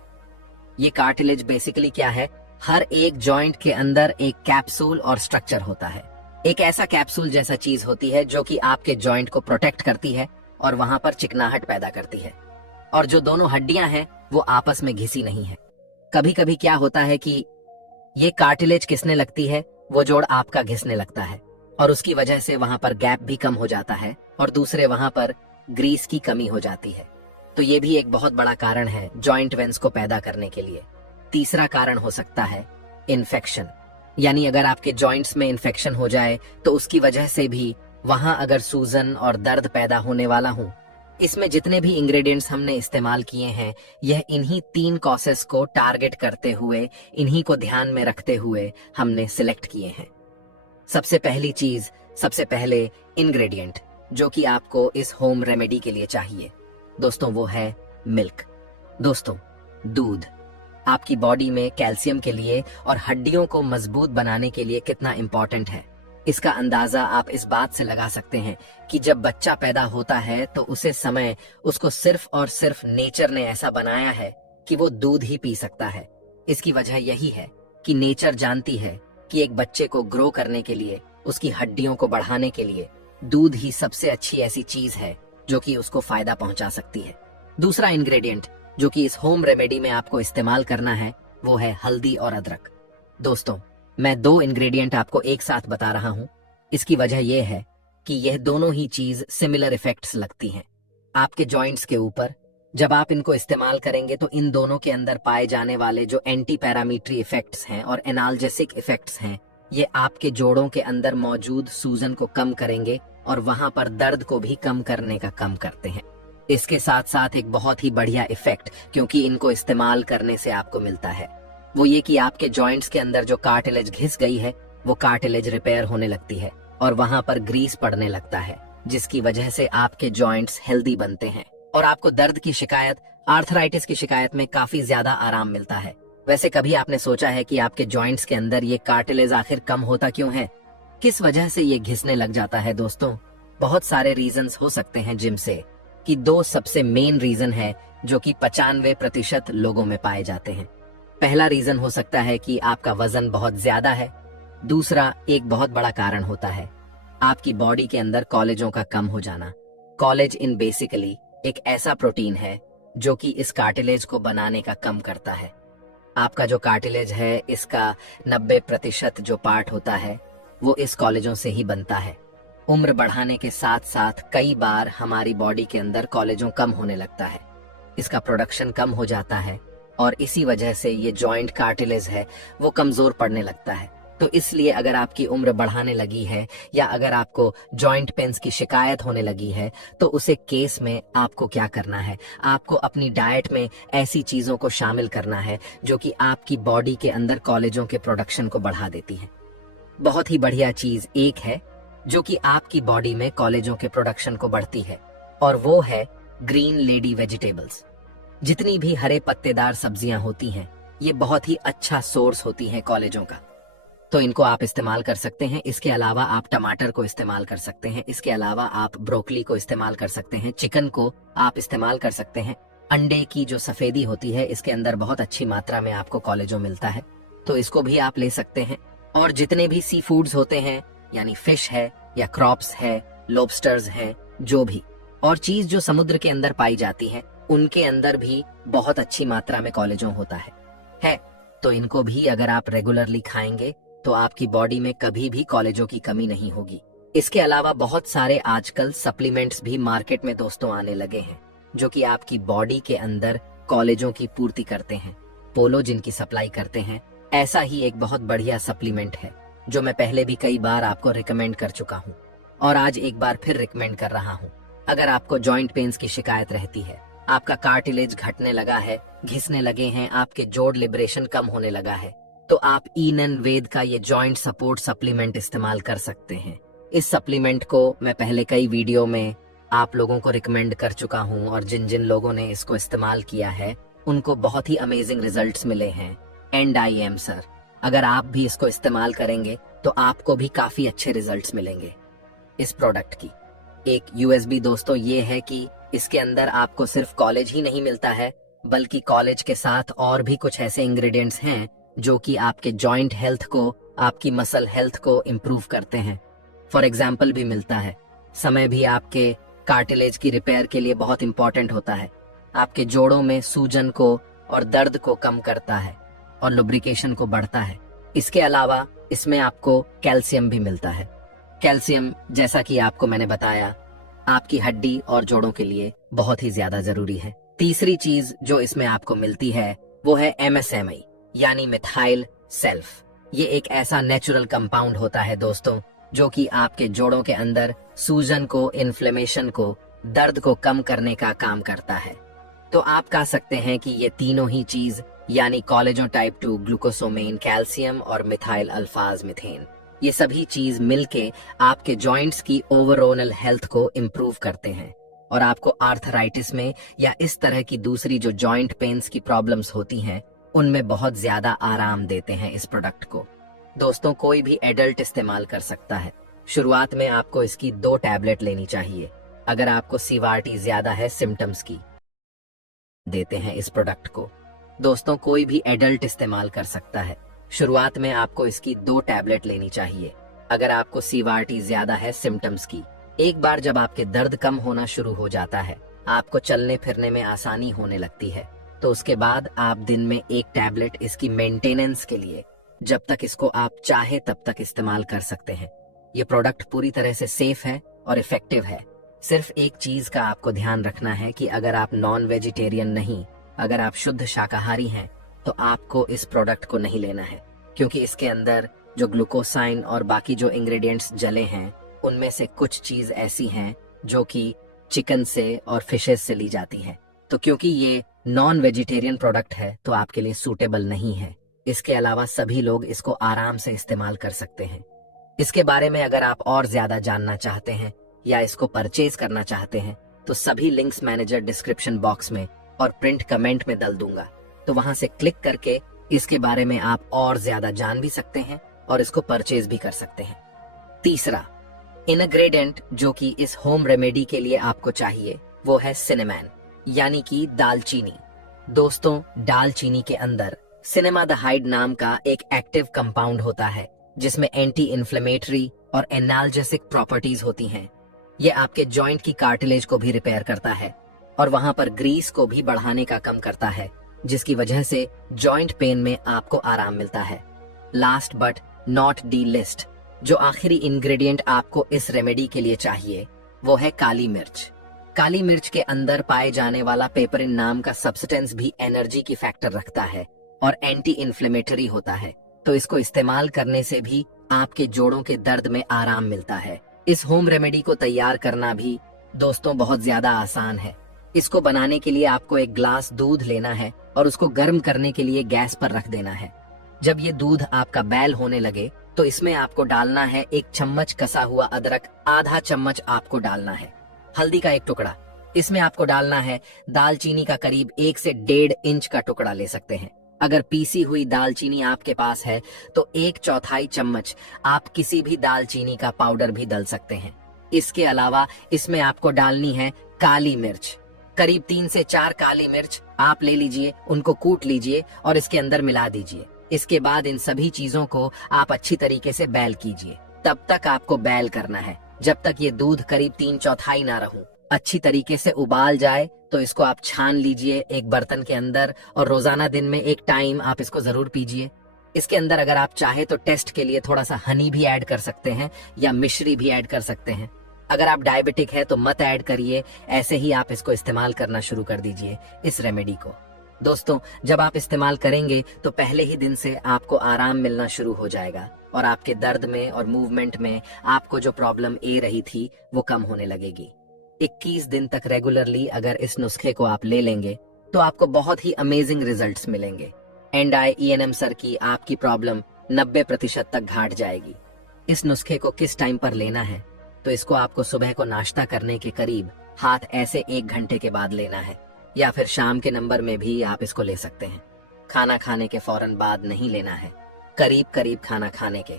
ये कार्टिलेज बेसिकली क्या है, हर एक जॉइंट के अंदर एक कैप्सूल और स्ट्रक्चर होता है। एक ऐसा कैप्सूल जैसा चीज होती है जो कि आपके जॉइंट को प्रोटेक्ट करती है और वहां पर चिकनाहट पैदा करती है, और जो दोनों हड्डियां हैं वो आपस में घिसी नहीं है। कभी कभी क्या होता है कि ये कार्टिलेज घिसने लगती है, वो जोड़ आपका घिसने लगता है, और उसकी वजह से वहां पर गैप भी कम हो जाता है, और दूसरे वहां पर ग्रीस की कमी हो जाती है। तो ये भी एक बहुत बड़ा कारण है जॉइंट वेन्स को पैदा करने के लिए। तीसरा कारण हो सकता है इन्फेक्शन, यानी अगर आपके जॉइंट्स में इन्फेक्शन हो जाए तो उसकी वजह से भी वहां अगर सूजन और दर्द पैदा होने वाला हो। इसमें जितने भी इंग्रेडिएंट्स हमने इस्तेमाल किए हैं यह इन्हीं 3 कॉसेस को टारगेट करते हुए, इन्हीं को ध्यान में रखते हुए हमने सिलेक्ट किए हैं। सबसे पहली चीज सबसे पहले इंग्रेडिएंट जो कि आपको इस होम रेमेडी के लिए चाहिए दोस्तों, वो है मिल्क। दोस्तों, दूध आपकी बॉडी में कैल्शियम के लिए और हड्डियों को मजबूत बनाने के लिए कितना इंपॉर्टेंट है, इसका अंदाजा आप इस बात से लगा सकते हैं कि जब बच्चा पैदा होता है तो उसे समय उसको सिर्फ और सिर्फ नेचर ने ऐसा बनाया है कि वो दूध ही पी सकता है। इसकी वजह यही है कि नेचर जानती है कि एक बच्चे को ग्रो करने के लिए, उसकी हड्डियों को बढ़ाने के लिए दूध ही सबसे अच्छी ऐसी चीज है जो कि उसको फायदा पहुंचा सकती है। दूसरा इंग्रेडिएंट जो कि इस होम रेमेडी में आपको इस्तेमाल करना है वो है हल्दी और अदरक। दोस्तों, मैं 2 इंग्रेडिएंट आपको एक साथ बता रहा हूं। इसकी वजह यह है कि यह दोनों ही चीज सिमिलर इफेक्ट्स लगती हैं आपके जॉइंट्स के ऊपर। जब आप इनको इस्तेमाल करेंगे तो इन दोनों के अंदर पाए जाने वाले जो एंटी पैरामीट्री इफेक्ट्स हैं और एनाल्जेसिक इफेक्ट्स हैं, ये आपके जोड़ों के अंदर मौजूद सूजन को कम करेंगे और वहां पर दर्द को भी कम करने का काम करते हैं। इसके साथ साथ एक बहुत ही बढ़िया इफेक्ट क्योंकि इनको इस्तेमाल करने से आपको मिलता है वो ये कि आपके जॉइंट्स के अंदर जो कार्टिलेज घिस गई है वो कार्टिलेज रिपेयर होने लगती है और वहां पर ग्रीस पड़ने लगता है, जिसकी वजह से आपके जॉइंट्स हेल्दी बनते हैं और आपको दर्द की शिकायत, आर्थराइटिस की शिकायत में काफी ज्यादा आराम मिलता है। वैसे कभी आपने सोचा है कि आपके जॉइंट्स के अंदर ये कार्टिलेज आखिर कम होता क्यों है? किस वजह से ये घिसने लग जाता है? दोस्तों, बहुत सारे रीजंस हो सकते हैं जिम से कि 2 सबसे मेन रीजन है जो कि 95% लोगों में पाए जाते हैं। पहला रीजन हो सकता है कि आपका वजन बहुत ज्यादा है। दूसरा एक बहुत बड़ा कारण होता है आपकी बॉडी के अंदर कॉलेजों का कम हो जाना। कॉलेज इन बेसिकली एक ऐसा प्रोटीन है जो कि इस कार्टिलेज को बनाने का कम करता है। आपका जो कार्टिलेज है इसका 90% जो पार्ट होता है वो इस कॉलेजों से ही बनता है। उम्र बढ़ाने के साथ साथ कई बार हमारी बॉडी के अंदर कॉलेजों कम होने लगता है, इसका प्रोडक्शन कम हो जाता है और इसी वजह से ये जॉइंट कार्टिलेज है वो कमजोर पड़ने लगता है। तो इसलिए अगर आपकी उम्र बढ़ाने लगी है या अगर आपको जॉइंट पेन्स की शिकायत होने लगी है तो उसे केस में आपको क्या करना है, आपको अपनी डाइट में ऐसी चीजों को शामिल करना है जो कि आपकी बॉडी के अंदर कॉलेजों के प्रोडक्शन को बढ़ा देती है। बहुत ही बढ़िया चीज एक है जो कि आपकी बॉडी में कॉलेजों के प्रोडक्शन को बढ़ती है और वो है ग्रीन लेडी वेजिटेबल्स। जितनी भी हरे पत्तेदार सब्जियां होती हैं ये बहुत ही अच्छा सोर्स होती हैं कॉलेजों का, तो इनको आप इस्तेमाल कर सकते हैं। इसके अलावा आप टमाटर को इस्तेमाल कर सकते हैं, इसके अलावा आप ब्रोकली को इस्तेमाल कर सकते हैं, चिकन को आप इस्तेमाल कर सकते हैं। अंडे की जो सफेदी होती है इसके अंदर बहुत अच्छी मात्रा में आपको कॉलेजों मिलता है, तो इसको भी आप ले सकते हैं। और जितने भी सी फूड्स होते हैं यानी फिश है या क्रॉप्स है, लॉबस्टर्स हैं, जो भी और चीज जो समुद्र के अंदर पाई जाती है उनके अंदर भी बहुत अच्छी मात्रा में कॉलेजों होता है। तो इनको भी अगर आप रेगुलरली खाएंगे तो आपकी बॉडी में कभी भी कॉलेजों की कमी नहीं होगी। इसके अलावा बहुत सारे आजकल सप्लीमेंट्स भी मार्केट में दोस्तों आने लगे हैं जो कि आपकी बॉडी के अंदर कॉलेजों की पूर्ति करते हैं। पोलो जिनकी सप्लाई करते हैं, ऐसा ही एक बहुत बढ़िया सप्लीमेंट है जो मैं पहले भी कई बार आपको रिकमेंड कर चुका हूँ और आज एक बार फिर रिकमेंड कर रहा हूँ। अगर आपको जॉइंट पेन्स की शिकायत रहती है, आपका कार्टिलेज घटने लगा है, घिसने लगे हैं, आपके जोड़ लिबरेशन कम होने लगा है, तो आप ईनन वेद का ये जॉइंट सपोर्ट सप्लीमेंट इस्तेमाल कर सकते हैं। इस सप्लीमेंट को मैं पहले कई वीडियो में आप लोगों को रिकमेंड कर चुका हूं और जिन जिन लोगों ने इसको इस्तेमाल किया है उनको बहुत ही अमेजिंग रिजल्ट्स मिले हैं। एंड आई एम सर, अगर आप भी इसको इस्तेमाल करेंगे तो आपको भी काफी अच्छे रिजल्ट्स मिलेंगे। इस प्रोडक्ट की एक यूएसबी दोस्तों ये है कि इसके अंदर आपको सिर्फ कॉलेज ही नहीं मिलता है बल्कि कॉलेज के साथ और भी कुछ ऐसे इंग्रेडिएंट्स हैं जो कि आपके जॉइंट हेल्थ को, आपकी मसल हेल्थ को इम्प्रूव करते हैं। फॉर एग्जाम्पल भी मिलता है, समय भी आपके कार्टिलेज की रिपेयर के लिए बहुत इंपॉर्टेंट होता है, आपके जोड़ों में सूजन को और दर्द को कम करता है और लुब्रिकेशन को बढ़ता है। इसके अलावा इसमें आपको कैल्शियम भी मिलता है। कैल्शियम जैसा कि आपको मैंने बताया आपकी हड्डी और जोड़ों के लिए बहुत ही ज्यादा जरूरी है। तीसरी चीज जो इसमें आपको मिलती है वो है MSMI यानी मिथाइल सेल्फ। ये एक ऐसा नेचुरल कंपाउंड होता है दोस्तों जो कि आपके जोड़ों के अंदर सूजन को, इन्फ्लेमेशन को, दर्द को कम करने का काम करता है। तो आप कह सकते हैं कि ये तीनों ही चीज यानी कोलेजन टाइप 2, ग्लूकोसोमेन, कैल्शियम और मिथाइल अल्फाज मिथेन, ये सभी चीज मिलके आपके जॉइंट्स की ओवरऑल हेल्थ को इम्प्रूव करते हैं और आपको आर्थराइटिस में या इस तरह की दूसरी जो जॉइंट पेन्स की प्रॉब्लम्स होती हैं उनमें बहुत ज्यादा आराम देते हैं इस प्रोडक्ट को। दोस्तों, कोई भी एडल्ट इस्तेमाल कर सकता है। शुरुआत में आपको इसकी 2 टैबलेट लेनी चाहिए। अगर आपको सीवारटी ज्यादा है सिम्टम्स की देते हैं इस प्रोडक्ट को। दोस्तों, कोई भी एडल्ट इस्तेमाल कर सकता है। शुरुआत में आपको इसकी 2 टैबलेट लेनी चाहिए। अगर आपको सीवारटी ज्यादा है सिम्टम्स की। एक बार जब आपके दर्द कम होना शुरू हो जाता है, आपको चलने फिरने में आसानी होने लगती है, तो उसके बाद आप दिन में 1 टैबलेट इसकी मेंटेनेंस के लिए, जब तक इसको आप चाहे तब तक इस्तेमाल कर सकते हैं। ये प्रोडक्ट पूरी तरह से सेफ है और इफेक्टिव है। सिर्फ एक चीज का आपको ध्यान रखना है कि अगर आप नॉन वेजिटेरियन नहीं, अगर आप शुद्ध शाकाहारी हैं, तो आपको इस प्रोडक्ट को नहीं लेना है, क्योंकि इसके अंदर जो ग्लूकोसाइन और बाकी जो इंग्रेडिएंट्स जले हैं उनमें से कुछ चीज ऐसी हैं जो कि चिकन से और फिशेस से ली जाती हैं। तो क्योंकि ये नॉन वेजिटेरियन प्रोडक्ट है तो आपके लिए सूटेबल नहीं है। इसके अलावा सभी लोग इसको आराम से इस्तेमाल कर सकते हैं। इसके बारे में अगर आप और ज्यादा जानना चाहते हैं या इसको परचेज करना चाहते हैं तो सभी लिंक्स मैनेजर डिस्क्रिप्शन बॉक्स में और प्रिंट कमेंट में डाल दूंगा, तो वहां से क्लिक करके इसके बारे में आप और ज्यादा जान भी सकते हैं और इसको परचेज भी कर सकते हैं। तीसरा इंग्रेडिएंट जो कि इस होम रेमेडी के लिए आपको चाहिए वो है सिनेमन, यानी कि दालचीनी। दोस्तों, दालचीनी के अंदर सिनेमाडाइड नाम का एक एक्टिव कंपाउंड होता है जिसमें एंटी इन्फ्लेमेटरी और एनाल्जेसिक प्रॉपर्टीज होती हैं। ये आपके जॉइंट की कार्टिलेज को भी रिपेयर करता है और वहां पर ग्रीस को भी बढ़ाने का कम करता है, जिसकी वजह से जॉइंट पेन में आपको आराम मिलता है। Last but not the list, जो आखिरी इंग्रेडिएंट आपको इस रेमेडी के लिए चाहिए वो है काली मिर्च। काली मिर्च के अंदर पाए जाने वाला पेपरिन नाम का सब्सटेंस भी एनर्जी की फैक्टर रखता है और एंटी इन्फ्लेमेटरी होता है, तो इसको इस्तेमाल करने से भी आपके जोड़ों के दर्द में आराम मिलता है। इस होम रेमेडी को तैयार करना भी दोस्तों बहुत ज्यादा आसान है। इसको बनाने के लिए आपको 1 ग्लास दूध लेना है और उसको गर्म करने के लिए गैस पर रख देना है। जब ये दूध आपका बैल होने लगे तो इसमें आपको डालना है 1 चम्मच कसा हुआ अदरक, आधा चम्मच आपको डालना है हल्दी का 1 टुकड़ा। इसमें आपको डालना है दालचीनी का करीब 1 से 1.5 इंच का टुकड़ा ले सकते हैं। अगर पीसी हुई दालचीनी आपके पास है तो 1/4 चम्मच आप किसी भी दालचीनी का पाउडर भी डाल सकते हैं। इसके अलावा इसमें आपको डालनी है काली मिर्च, करीब 3 से 4 काली मिर्च आप ले लीजिए, उनको कूट लीजिए और इसके अंदर मिला दीजिए। इसके बाद इन सभी चीजों को आप अच्छी तरीके से बैल कीजिए। तब तक आपको बैल करना है जब तक ये दूध करीब 3/4 ना रहूं। अच्छी तरीके से उबाल जाए तो इसको आप छान लीजिए एक बर्तन के अंदर और रोजाना दिन में 1 टाइम आप इसको जरूर पीजिए। इसके अंदर अगर आप चाहे तो टेस्ट के लिए थोड़ा सा हनी भी ऐड कर सकते हैं या मिश्री भी ऐड कर सकते हैं। अगर आप डायबिटिक है तो मत ऐड करिए, ऐसे ही आप इसको इस्तेमाल करना शुरू कर दीजिए इस रेमेडी को। दोस्तों, जब आप इस्तेमाल करेंगे तो पहले ही दिन से आपको आराम मिलना शुरू हो जाएगा और आपके दर्द में और मूवमेंट में आपको जो प्रॉब्लम ए रही थी वो कम होने लगेगी। 21 दिन तक रेगुलरली अगर इस नुस्खे को आप ले लेंगे तो आपको बहुत ही अमेजिंग रिजल्ट्स मिलेंगे। एंड सर की आपकी प्रॉब्लम 90% तक घाट जाएगी। इस नुस्खे को किस टाइम पर लेना है, तो इसको आपको सुबह को नाश्ता करने के करीब हाथ ऐसे 1 घंटे के बाद लेना है, या फिर शाम के नंबर में भी आप इसको ले सकते हैं। खाना खाने के फौरन बाद नहीं लेना है, करीब करीब खाना खाने के,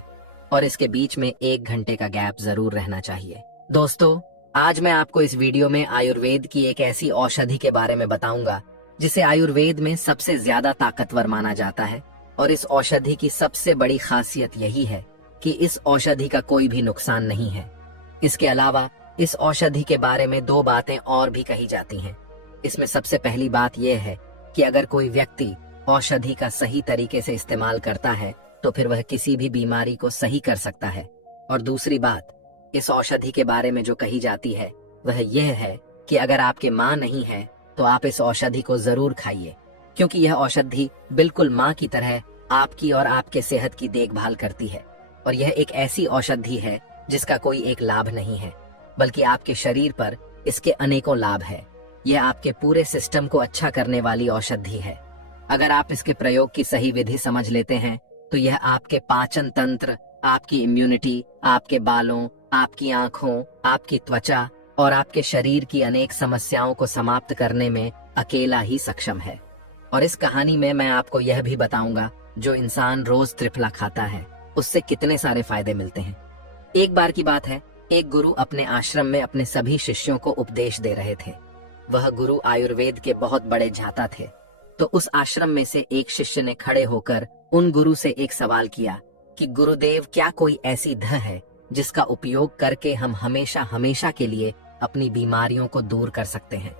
और इसके बीच में 1 घंटे का गैप जरूर रहना चाहिए। दोस्तों, आज मैं आपको इस वीडियो में आयुर्वेद की एक ऐसी औषधि के बारे में बताऊंगा जिसे आयुर्वेद में सबसे ज्यादा ताकतवर माना जाता है, और इस औषधि की सबसे बड़ी खासियत यही है कि इस औषधि का कोई भी नुकसान नहीं है। इसके अलावा इस औषधि के बारे में 2 बातें और भी कही जाती हैं। इसमें सबसे पहली बात यह है कि अगर कोई व्यक्ति औषधि का सही तरीके से इस्तेमाल करता है तो फिर वह किसी भी बीमारी को सही कर सकता है। और दूसरी बात इस औषधि के बारे में जो कही जाती है वह यह है कि अगर आपके माँ नहीं है तो आप इस औषधि को जरूर खाइए, क्योंकि यह औषधि बिल्कुल माँ की तरह आपकी और आपके सेहत की देखभाल करती है। और यह एक ऐसी औषधि है जिसका कोई एक लाभ नहीं है, बल्कि आपके शरीर पर इसके अनेकों लाभ है। यह आपके पूरे सिस्टम को अच्छा करने वाली औषधि है। अगर आप इसके प्रयोग की सही विधि समझ लेते हैं तो यह आपके पाचन तंत्र, आपकी इम्यूनिटी, आपके बालों, आपकी आंखों, आपकी त्वचा और आपके शरीर की अनेक समस्याओं को समाप्त करने में अकेला ही सक्षम है। और इस कहानी में मैं आपको यह भी बताऊंगा जो इंसान रोज त्रिफला खाता है उससे कितने सारे फायदे मिलते हैं। एक बार की बात है, एक गुरु अपने आश्रम में अपने सभी शिष्यों को उपदेश दे रहे थे। वह गुरु आयुर्वेद के बहुत बड़े झाता थे। तो उस आश्रम में से एक शिष्य ने खड़े होकर उन गुरु से एक सवाल किया कि गुरुदेव, क्या कोई ऐसी दवा है जिसका उपयोग करके हम हमेशा हमेशा के लिए अपनी बीमारियों को दूर कर सकते हैं।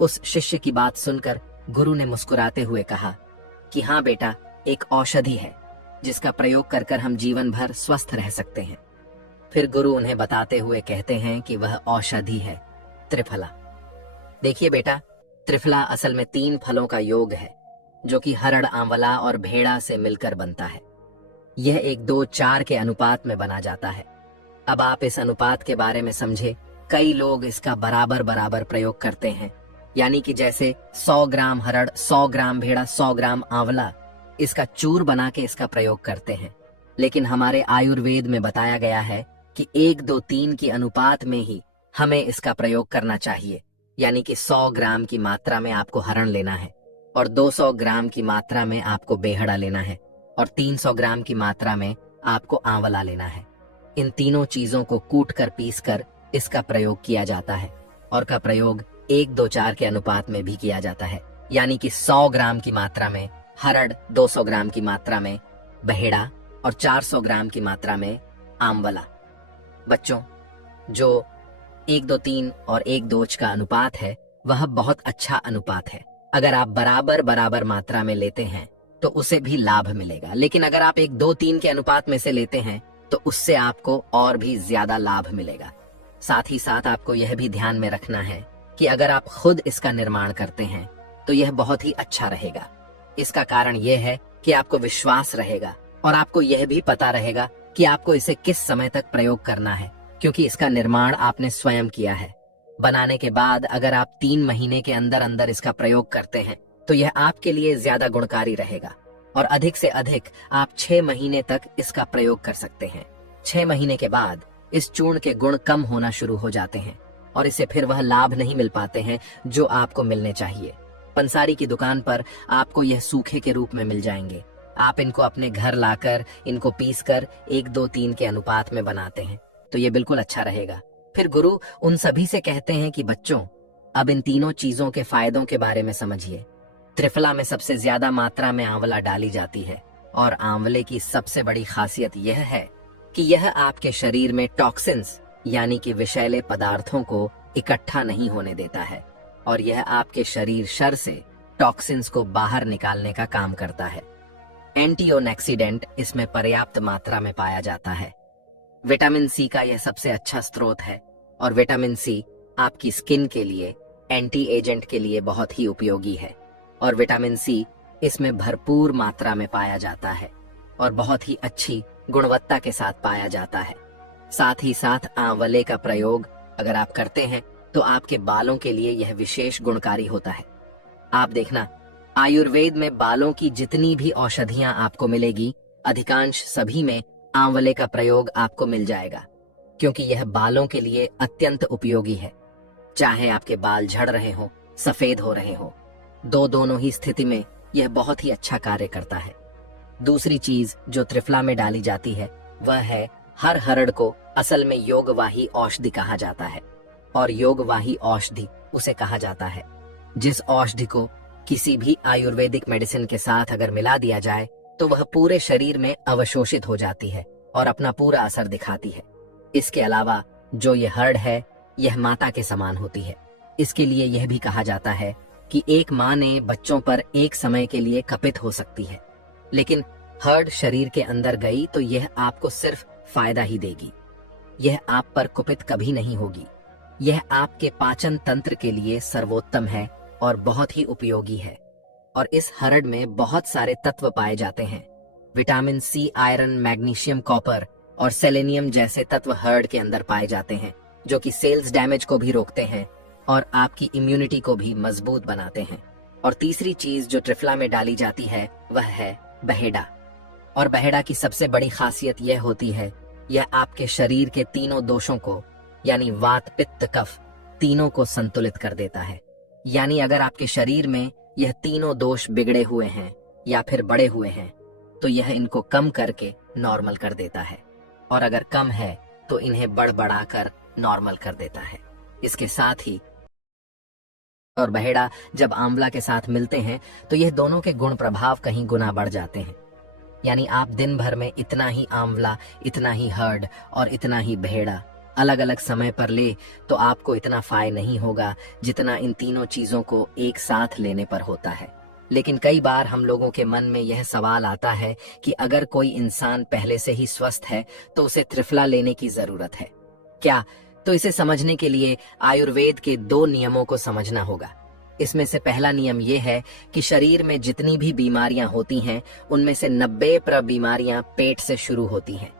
उस शिष्य की बात सुनकर गुरु ने मुस्कुराते हुए कहा कि हाँ बेटा, एक औषधि है जिसका प्रयोग कर कर हम जीवन भर स्वस्थ रह सकते हैं। फिर गुरु उन्हें बताते हुए कहते हैं कि वह औषधि है त्रिफला। देखिए बेटा, त्रिफला असल में 3 फलों का योग है जो कि हरड़, आंवला और भेड़ा से मिलकर बनता है। यह 1:2:4 के अनुपात में बना जाता है। अब आप इस अनुपात के बारे में समझे। कई लोग इसका बराबर बराबर प्रयोग करते हैं, यानी कि जैसे 100 ग्राम हरड़, 100 ग्राम भेड़ा, 100 ग्राम आंवला, इसका चूर बना के इसका प्रयोग करते हैं। लेकिन हमारे आयुर्वेद में बताया गया है कि 1:2:3 की अनुपात में ही हमें इसका प्रयोग करना चाहिए। यानी कि 100 ग्राम की मात्रा में आपको हरण लेना है और 200 ग्राम की मात्रा में आपको बेहड़ा लेना है और 300 ग्राम की मात्रा में आपको आंवला लेना है। इन तीनों चीजों को कूट कर पीस कर इसका प्रयोग किया जाता है और का प्रयोग 1:2:4 के अनुपात में भी किया जाता है। यानी कि 100 ग्राम की मात्रा में हरड़, 200 ग्राम की मात्रा में बहेड़ा और 400 ग्राम की मात्रा में आंवला। बच्चों, जो 1:2:3 और 1:2 का अनुपात है वह बहुत अच्छा अनुपात है। अगर आप बराबर बराबर मात्रा में लेते हैं तो उसे भी लाभ मिलेगा, लेकिन अगर आप 1:2:3 के अनुपात में से लेते हैं तो उससे आपको और भी ज्यादा लाभ मिलेगा। साथ ही साथ आपको यह भी ध्यान में रखना है कि अगर आप खुद इसका निर्माण करते हैं तो यह बहुत ही अच्छा रहेगा। इसका कारण यह है कि आपको विश्वास रहेगा और आपको यह भी पता रहेगा कि आपको इसे किस समय तक प्रयोग करना है, क्योंकि इसका निर्माण आपने स्वयं किया है। बनाने के बाद अगर आप 3 महीने के अंदर अंदर इसका प्रयोग करते हैं तो यह आपके लिए ज्यादा गुणकारी रहेगा और अधिक से अधिक आप 6 महीने तक इसका प्रयोग कर सकते हैं। 6 महीने के बाद इस चूर्ण के गुण कम होना शुरू हो जाते हैं और इसे फिर वह लाभ नहीं मिल पाते हैं जो आपको मिलने चाहिए। पंसारी की दुकान पर आपको यह सूखे के रूप में मिल जाएंगे। आप इनको अपने घर लाकर इनको पीसकर 1:2:3 के अनुपात में बनाते हैं तो ये बिल्कुल अच्छा रहेगा। फिर गुरु उन सभी से कहते हैं कि बच्चों, अब इन तीनों चीजों के फायदों के बारे में समझिए। त्रिफला में सबसे ज्यादा मात्रा में आंवला डाली जाती है और आंवले की सबसे बड़ी खासियत यह है कि यह आपके शरीर में टॉक्सिन्स यानी कि विषैले पदार्थों को इकट्ठा नहीं होने देता है और यह आपके शरीर शर से टॉक्सिन्स को बाहर निकालने का काम करता है। एंटीऑक्सीडेंट इसमें पर्याप्त मात्रा में पाया जाता है। विटामिन सी का यह सबसे अच्छा स्रोत है और विटामिन सी आपकी स्किन के लिए, एंटी एजेंट के लिए बहुत ही उपयोगी है और विटामिन सी इसमें भरपूर मात्रा में पाया जाता है और बहुत ही अच्छी गुणवत्ता के साथ पाया जाता है। साथ ही साथ आंवले का प्रयोग अगर आप करते हैं तो आपके बालों के लिए यह विशेष गुणकारी होता है। आप देखना, आयुर्वेद में बालों की जितनी भी औषधियां आपको मिलेगी, अधिकांश सभी में आंवले का प्रयोग आपको मिल जाएगा, क्योंकि यह बालों के लिए अत्यंत उपयोगी है। चाहे आपके बाल झड़ रहे हो, सफेद हो रहे हो, दोनों ही स्थिति में यह बहुत ही अच्छा कार्य करता है। दूसरी चीज जो त्रिफला में डाली जाती है वह है हर हरड़ को असल में योगवाही औषधि कहा जाता है और योगवाही औषधि उसे कहा जाता है जिस औषधि को किसी भी आयुर्वेदिक मेडिसिन के साथ अगर मिला दिया जाए तो वह पूरे शरीर में अवशोषित हो जाती है और अपना पूरा असर दिखाती है। इसके अलावा जो ये हर्ड है यह माता के समान होती है। इसके लिए यह भी कहा जाता है कि एक माँ ने बच्चों पर एक समय के लिए कपित हो सकती है, लेकिन हर्ड शरीर के अंदर गई तो यह आपको सिर्फ फायदा ही देगी। यह आप पर कुपित कभी नहीं होगी। यह आपके पाचन तंत्र के लिए सर्वोत्तम है और बहुत ही उपयोगी है और इस हरड़ में बहुत सारे तत्व पाए जाते हैं। Vitamin C, iron, magnesium, copper और सेलेनियम जैसे तत्व हर्ड के अंदर पाए जाते हैं जो कि सेल्स डैमेज को भी रोकते हैं और आपकी इम्यूनिटी को भी मजबूत बनाते हैं। और तीसरी चीज जो त्रिफला में डाली जाती है वह है बहेड़ा। और बहेड़ा की सबसे बड़ी खासियत यह होती है, यह आपके शरीर के तीनों दोषों को यानी वात पित्त कफ तीनों को संतुलित कर देता है। यानी अगर आपके शरीर में यह तीनों दोष बिगड़े हुए हैं या फिर बड़े हुए हैं तो यह इनको कम करके नॉर्मल कर देता है, और अगर कम है तो इन्हें बढ़ाकर नॉर्मल कर देता है। इसके साथ ही और बहेड़ा जब आंवला के साथ मिलते हैं तो यह दोनों के गुण प्रभाव कहीं गुना बढ़ जाते हैं। यानी आप दिन भर में इतना ही आंवला, इतना ही हर्ड और इतना ही बहेड़ा अलग अलग समय पर ले तो आपको इतना फायदा नहीं होगा जितना इन तीनों चीजों को एक साथ लेने पर होता है। लेकिन कई बार हम लोगों के मन में यह सवाल आता है कि अगर कोई इंसान पहले से ही स्वस्थ है तो उसे त्रिफला लेने की जरूरत है क्या? तो इसे समझने के लिए आयुर्वेद के 2 नियमों को समझना होगा। इसमें से पहला नियम यह है कि शरीर में जितनी भी बीमारियां होती हैं उनमें से 90% बीमारियां पेट से शुरू होती हैं।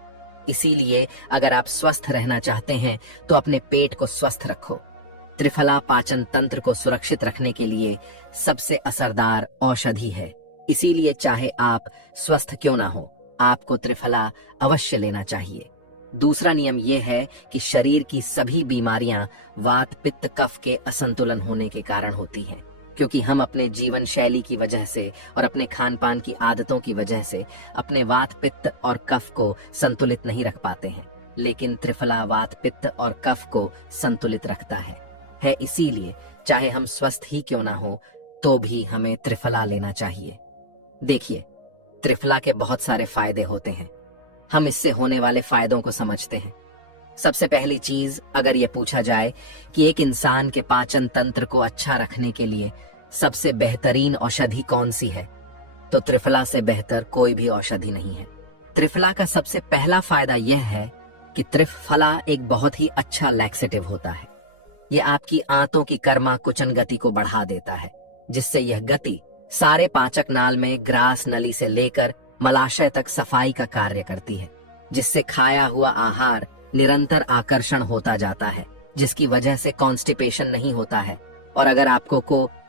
इसीलिए अगर आप स्वस्थ रहना चाहते हैं तो अपने पेट को स्वस्थ रखो। त्रिफला पाचन तंत्र को सुरक्षित रखने के लिए सबसे असरदार औषधि है। इसीलिए चाहे आप स्वस्थ क्यों ना हो, आपको त्रिफला अवश्य लेना चाहिए। दूसरा नियम यह है कि शरीर की सभी बीमारियां वात पित्त कफ के असंतुलन होने के कारण होती हैं, क्योंकि हम अपने जीवन शैली की वजह से और अपने खान पान की आदतों की वजह से अपने वात पित्त और कफ को संतुलित नहीं रख पाते हैं। लेकिन त्रिफला वात पित्त और कफ को संतुलित रखता है। इसीलिए चाहे हम स्वस्थ ही क्यों ना हो तो भी हमें त्रिफला लेना चाहिए। देखिए, त्रिफला के बहुत सारे फायदे होते हैं। हम इससे होने वाले फायदों को समझते हैं। सबसे पहली चीज, अगर ये पूछा जाए कि एक इंसान के पाचन तंत्र को अच्छा रखने के लिए सबसे बेहतरीन औषधि कौन सी है, तो त्रिफला से बेहतर कोई भी औषधि नहीं है। त्रिफला का सबसे पहला फायदा यह है कि त्रिफला एक बहुत ही अच्छा लैक्सेटिव होता है। यह आपकी आंतों की कर्मा कुचन गति को बढ़ा देता है, जिससे यह गति सारे पाचक नाल में ग्रास नली से लेकर मलाशय तक सफाई का कार्य करती है, जिससे खाया हुआ आहार निरंतर आकर्षण होता जाता है, जिसकी वजह से कॉन्स्टिपेशन नहीं होता है। और अगर आपको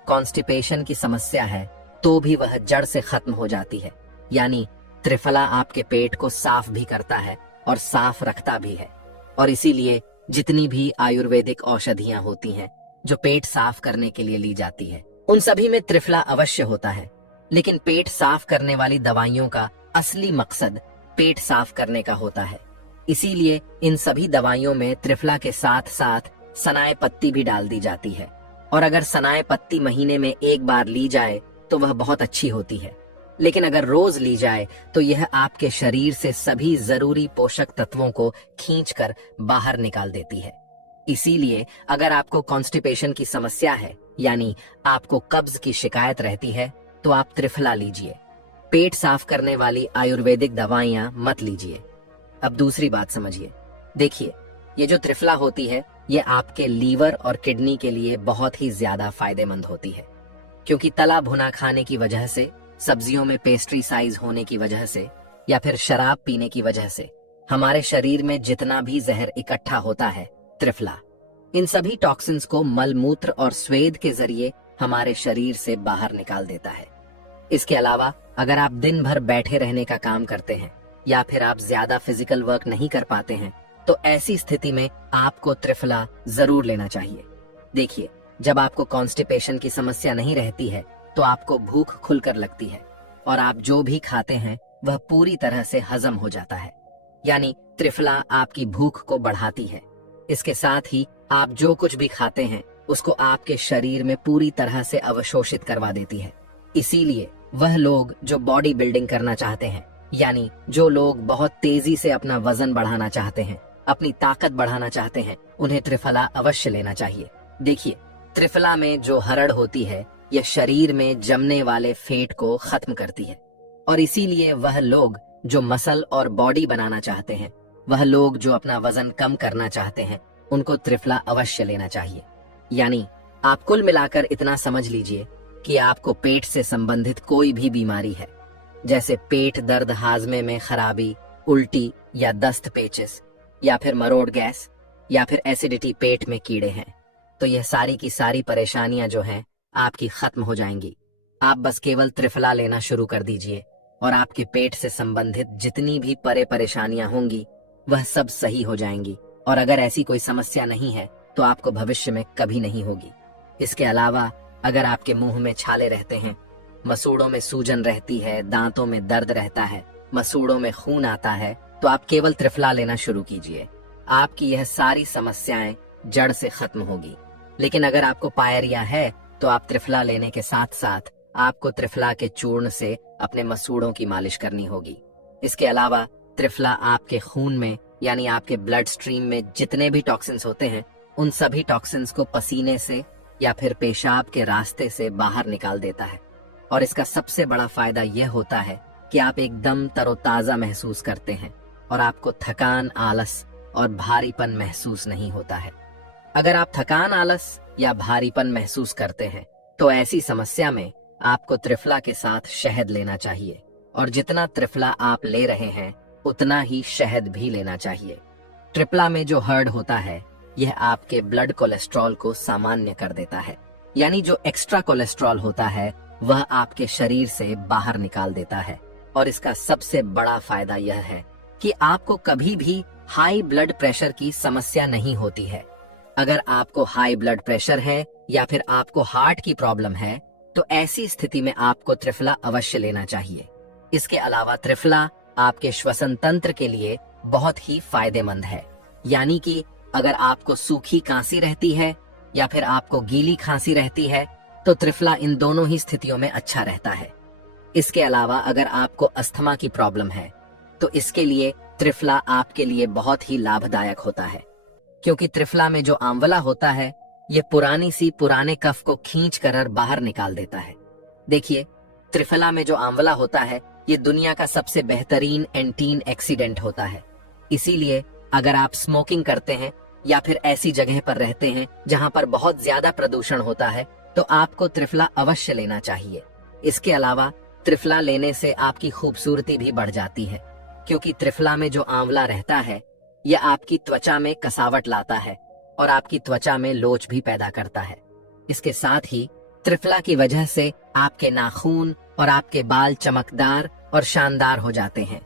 कॉन्स्टिपेशन की समस्या है तो भी वह जड़ से खत्म हो जाती है। यानी त्रिफला आपके पेट को साफ भी करता है और साफ रखता भी है। और इसीलिए जितनी भी आयुर्वेदिक औषधियां होती हैं जो पेट साफ करने के लिए ली जाती है, उन सभी में त्रिफला अवश्य होता है। लेकिन पेट साफ करने वाली दवाइयों का असली मकसद पेट साफ करने का होता है। इसीलिए इन सभी दवाइयों में त्रिफला के साथ साथ सनाए पत्ती भी डाल दी जाती है। और अगर सनाए पत्ती महीने में एक बार ली जाए तो वह बहुत अच्छी होती है। लेकिन अगर रोज ली जाए तो यह आपके शरीर से सभी जरूरी पोषक तत्वों को खींचकर बाहर निकाल देती है। इसीलिए अगर आपको कॉन्स्टिपेशन की समस्या है, यानी आपको कब्ज की शिकायत रहती है, तो आप त्रिफला लीजिए। पेट साफ करने वाली आयुर्वेदिक दवाइयां मत लीजिए। अब दूसरी बात समझिए। देखिए, ये जो त्रिफला होती है ये आपके लीवर और किडनी के लिए बहुत ही ज्यादा फायदेमंद होती है, क्योंकि तला भुना खाने की वजह से, सब्जियों में पेस्ट्रीसाइज होने की वजह से या फिर शराब पीने की वजह से हमारे शरीर में जितना भी जहर इकट्ठा होता है, त्रिफला इन सभी टॉक्सिन्स को मलमूत्र और स्वेद के जरिए हमारे शरीर से बाहर निकाल देता है। इसके अलावा अगर आप दिन भर बैठे रहने का काम करते हैं या फिर आप ज्यादा फिजिकल वर्क नहीं कर पाते हैं, तो ऐसी स्थिति में आपको त्रिफला जरूर लेना चाहिए। देखिए, जब आपको कॉन्स्टिपेशन की समस्या नहीं रहती है तो आपको भूख खुलकर लगती है और आप जो भी खाते हैं वह पूरी तरह से हजम हो जाता है। यानी त्रिफला आपकी भूख को बढ़ाती है। इसके साथ ही आप जो कुछ भी खाते हैं उसको आपके शरीर में पूरी तरह से अवशोषित करवा देती है। इसीलिए वह लोग जो बॉडी बिल्डिंग करना चाहते हैं, यानी जो लोग बहुत तेजी से अपना वजन बढ़ाना चाहते हैं, अपनी ताकत बढ़ाना चाहते हैं, उन्हें त्रिफला अवश्य लेना चाहिए। देखिए, त्रिफला में जो हरड़ होती है यह शरीर में जमने वाले फैट को खत्म करती है। और इसीलिए वह लोग जो मसल और बॉडी बनाना चाहते हैं, वह लोग जो अपना वजन कम करना चाहते हैं, उनको त्रिफला अवश्य लेना चाहिए। यानी आप कुल मिलाकर इतना समझ लीजिए कि आपको पेट से संबंधित कोई भी बीमारी है, जैसे पेट दर्द, हाजमे में खराबी, उल्टी या दस्त पेचिस या फिर मरोड़ गैस या फिर एसिडिटी, पेट में कीड़े हैं, तो यह सारी की सारी परेशानियां जो हैं आपकी खत्म हो जाएंगी। आप बस केवल त्रिफला लेना शुरू कर दीजिए और आपके पेट से संबंधित जितनी भी परेशानियां होंगी वह सब सही हो जाएंगी। और अगर ऐसी कोई समस्या नहीं है तो आपको भविष्य में कभी नहीं होगी। इसके अलावा अगर आपके मुंह में छाले रहते हैं, मसूड़ों में सूजन रहती है, दांतों में दर्द रहता है, मसूड़ों में खून आता है, तो आप केवल त्रिफला लेना शुरू कीजिए। आपकी यह सारी समस्याएं जड़ से खत्म होगी। लेकिन अगर आपको पायरिया है तो आप त्रिफला लेने के साथ साथ आपको त्रिफला के चूर्ण से अपने मसूड़ों की मालिश करनी होगी। इसके अलावा त्रिफला आपके खून में यानी आपके ब्लड स्ट्रीम में जितने भी टॉक्सिन्स होते हैं उन सभी टॉक्सिन्स को पसीने से या फिर पेशाब के रास्ते से बाहर निकाल देता है। और इसका सबसे बड़ा फायदा यह होता है कि आप एकदम तरोताजा महसूस करते हैं और आपको थकान, आलस और भारीपन महसूस नहीं होता है। अगर आप थकान, आलस या भारीपन महसूस करते हैं तो ऐसी समस्या में आपको त्रिफला के साथ शहद लेना चाहिए। और जितना त्रिफला आप ले रहे हैं उतना ही शहद भी लेना चाहिए। त्रिफला में जो हर्ड होता है यह आपके ब्लड कोलेस्ट्रॉल को सामान्य कर देता है, यानी जो एक्स्ट्रा कोलेस्ट्रॉल होता है वह आपके शरीर से बाहर निकाल देता है। और इसका सबसे बड़ा फायदा यह है कि आपको कभी भी हाई ब्लड प्रेशर की समस्या नहीं होती है। अगर आपको हाई ब्लड प्रेशर है या फिर आपको हार्ट की प्रॉब्लम है तो ऐसी स्थिति में आपको त्रिफला अवश्य लेना चाहिए। इसके अलावा त्रिफला आपके श्वसन तंत्र के लिए बहुत ही फायदेमंद है, यानी कि अगर आपको सूखी खांसी रहती है या फिर आपको गीली खांसी रहती है तो त्रिफला इन दोनों ही स्थितियों में अच्छा रहता है। इसके अलावा अगर आपको अस्थमा की प्रॉब्लम है तो इसके लिए त्रिफला आपके लिए बहुत ही लाभदायक होता है, क्योंकि त्रिफला में जो आंवला होता है ये पुराने कफ को खींच कर बाहर निकाल देता है। देखिए, त्रिफला में जो आंवला होता है ये दुनिया का सबसे बेहतरीन एंटी ऑक्सीडेंट होता है। इसीलिए अगर आप स्मोकिंग करते हैं या फिर ऐसी जगह पर रहते हैं जहां पर बहुत ज्यादा प्रदूषण होता है तो आपको त्रिफला अवश्य लेना चाहिए। इसके अलावा त्रिफला लेने से आपकी खूबसूरती भी बढ़ जाती है, क्योंकि त्रिफला में जो आंवला रहता है यह आपकी त्वचा में कसावट लाता है और आपकी त्वचा में लोच भी पैदा करता है। इसके साथ ही त्रिफला की वजह से आपके नाखून और आपके बाल चमकदार और शानदार हो जाते हैं।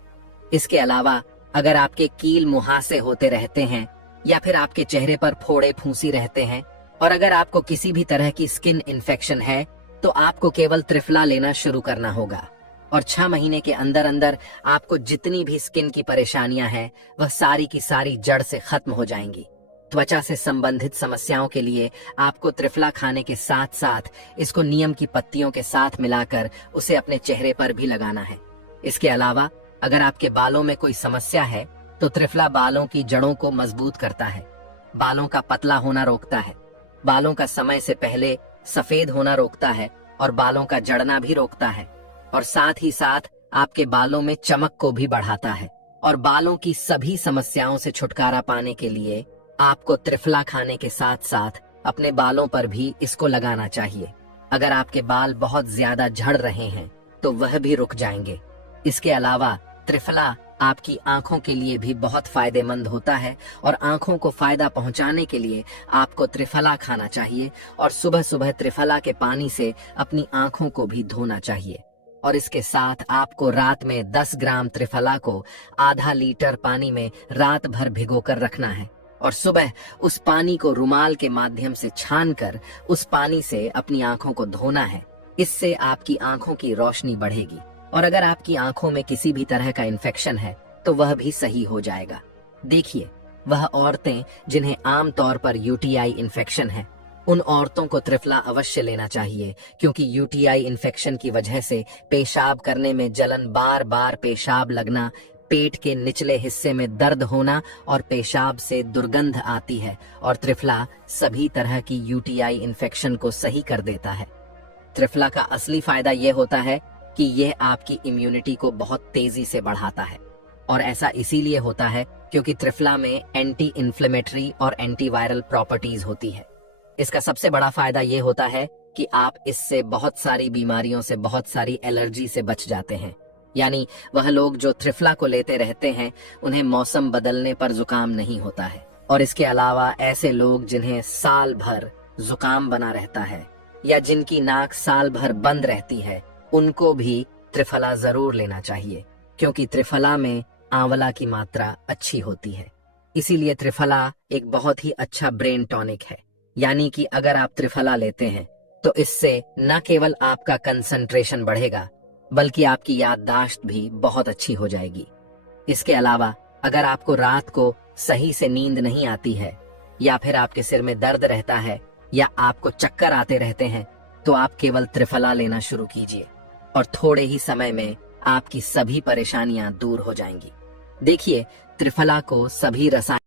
इसके अलावा अगर आपके कील मुहासे होते रहते हैं या फिर आपके चेहरे पर फोड़े फूंसी रहते हैं और अगर आपको किसी भी तरह की स्किन इन्फेक्शन है तो आपको केवल त्रिफला लेना शुरू करना होगा और 6 महीने के अंदर अंदर आपको जितनी भी स्किन की परेशानियां हैं वह सारी की सारी जड़ से खत्म हो जाएंगी। त्वचा से संबंधित समस्याओं के लिए आपको त्रिफला खाने के साथ साथ इसको नीम की पत्तियों के साथ मिलाकर उसे अपने चेहरे पर भी लगाना है। इसके अलावा अगर आपके बालों में कोई समस्या है तो त्रिफला बालों की जड़ों को मजबूत करता है, बालों का पतला होना रोकता है, बालों का समय से पहले सफेद होना रोकता है और बालों का जड़ना भी रोकता है और साथ ही साथ आपके बालों में चमक को भी बढ़ाता है। और बालों की सभी समस्याओं से छुटकारा पाने के लिए आपको त्रिफला खाने के साथ साथ अपने बालों पर भी इसको लगाना चाहिए। अगर आपके बाल बहुत ज्यादा झड़ रहे हैं तो वह भी रुक जाएंगे। इसके अलावा त्रिफला आपकी आंखों के लिए भी बहुत फायदेमंद होता है और आंखों को फायदा पहुंचाने के लिए आपको त्रिफला खाना चाहिए और सुबह सुबह त्रिफला के पानी से अपनी आंखों को भी धोना चाहिए। और इसके साथ आपको रात में 10 ग्राम त्रिफला को आधा लीटर पानी में रात भर भिगोकर रखना है और सुबह उस पानी को रुमाल के माध्यम से छानकर उस पानी से अपनी आंखों को धोना है। इससे आपकी आंखों की रोशनी बढ़ेगी और अगर आपकी आंखों में किसी भी तरह का इन्फेक्शन है तो वह भी सही हो जाएगा। देखिए, वह औरतें जिन्हें आमतौर पर यूटीआई इन्फेक्शन है उन औरतों को त्रिफला अवश्य लेना चाहिए, क्योंकि यूटीआई इन्फेक्शन की वजह से पेशाब करने में जलन, बार बार पेशाब लगना, पेट के निचले हिस्से में दर्द होना और पेशाब से दुर्गंध आती है और त्रिफला सभी तरह की यूटीआई इन्फेक्शन को सही कर देता है। त्रिफला का असली फायदा यह होता है कि यह आपकी इम्यूनिटी को बहुत तेजी से बढ़ाता है और ऐसा इसीलिए होता है क्योंकि त्रिफला में एंटी इन्फ्लेमेटरी और एंटीवायरल प्रॉपर्टीज होती है। इसका सबसे बड़ा फायदा यह होता है कि आप इससे बहुत सारी बीमारियों से, बहुत सारी एलर्जी से बच जाते हैं। यानी वह लोग जो त्रिफला को लेते रहते हैं उन्हें मौसम बदलने पर जुकाम नहीं होता है। और इसके अलावा ऐसे लोग जिन्हें साल भर जुकाम बना रहता है या जिनकी नाक साल भर बंद रहती है उनको भी त्रिफला जरूर लेना चाहिए, क्योंकि त्रिफला में आंवला की मात्रा अच्छी होती है। इसीलिए त्रिफला एक बहुत ही अच्छा ब्रेन टॉनिक है। यानी कि अगर आप त्रिफला लेते हैं तो इससे न केवल आपका कंसंट्रेशन बढ़ेगा, बल्कि आपकी याददाश्त भी बहुत अच्छी हो जाएगी। इसके अलावा अगर आपको रात को सही से नींद नहीं आती है, या फिर आपके सिर में दर्द रहता है, या आपको चक्कर आते रहते हैं, तो आप केवल त्रिफला लेना शुरू कीजिए और थोड़े ही समय में आपकी सभी परेशानियां दूर हो जाएंगी। देखिए, त्रिफला को सभी रसायन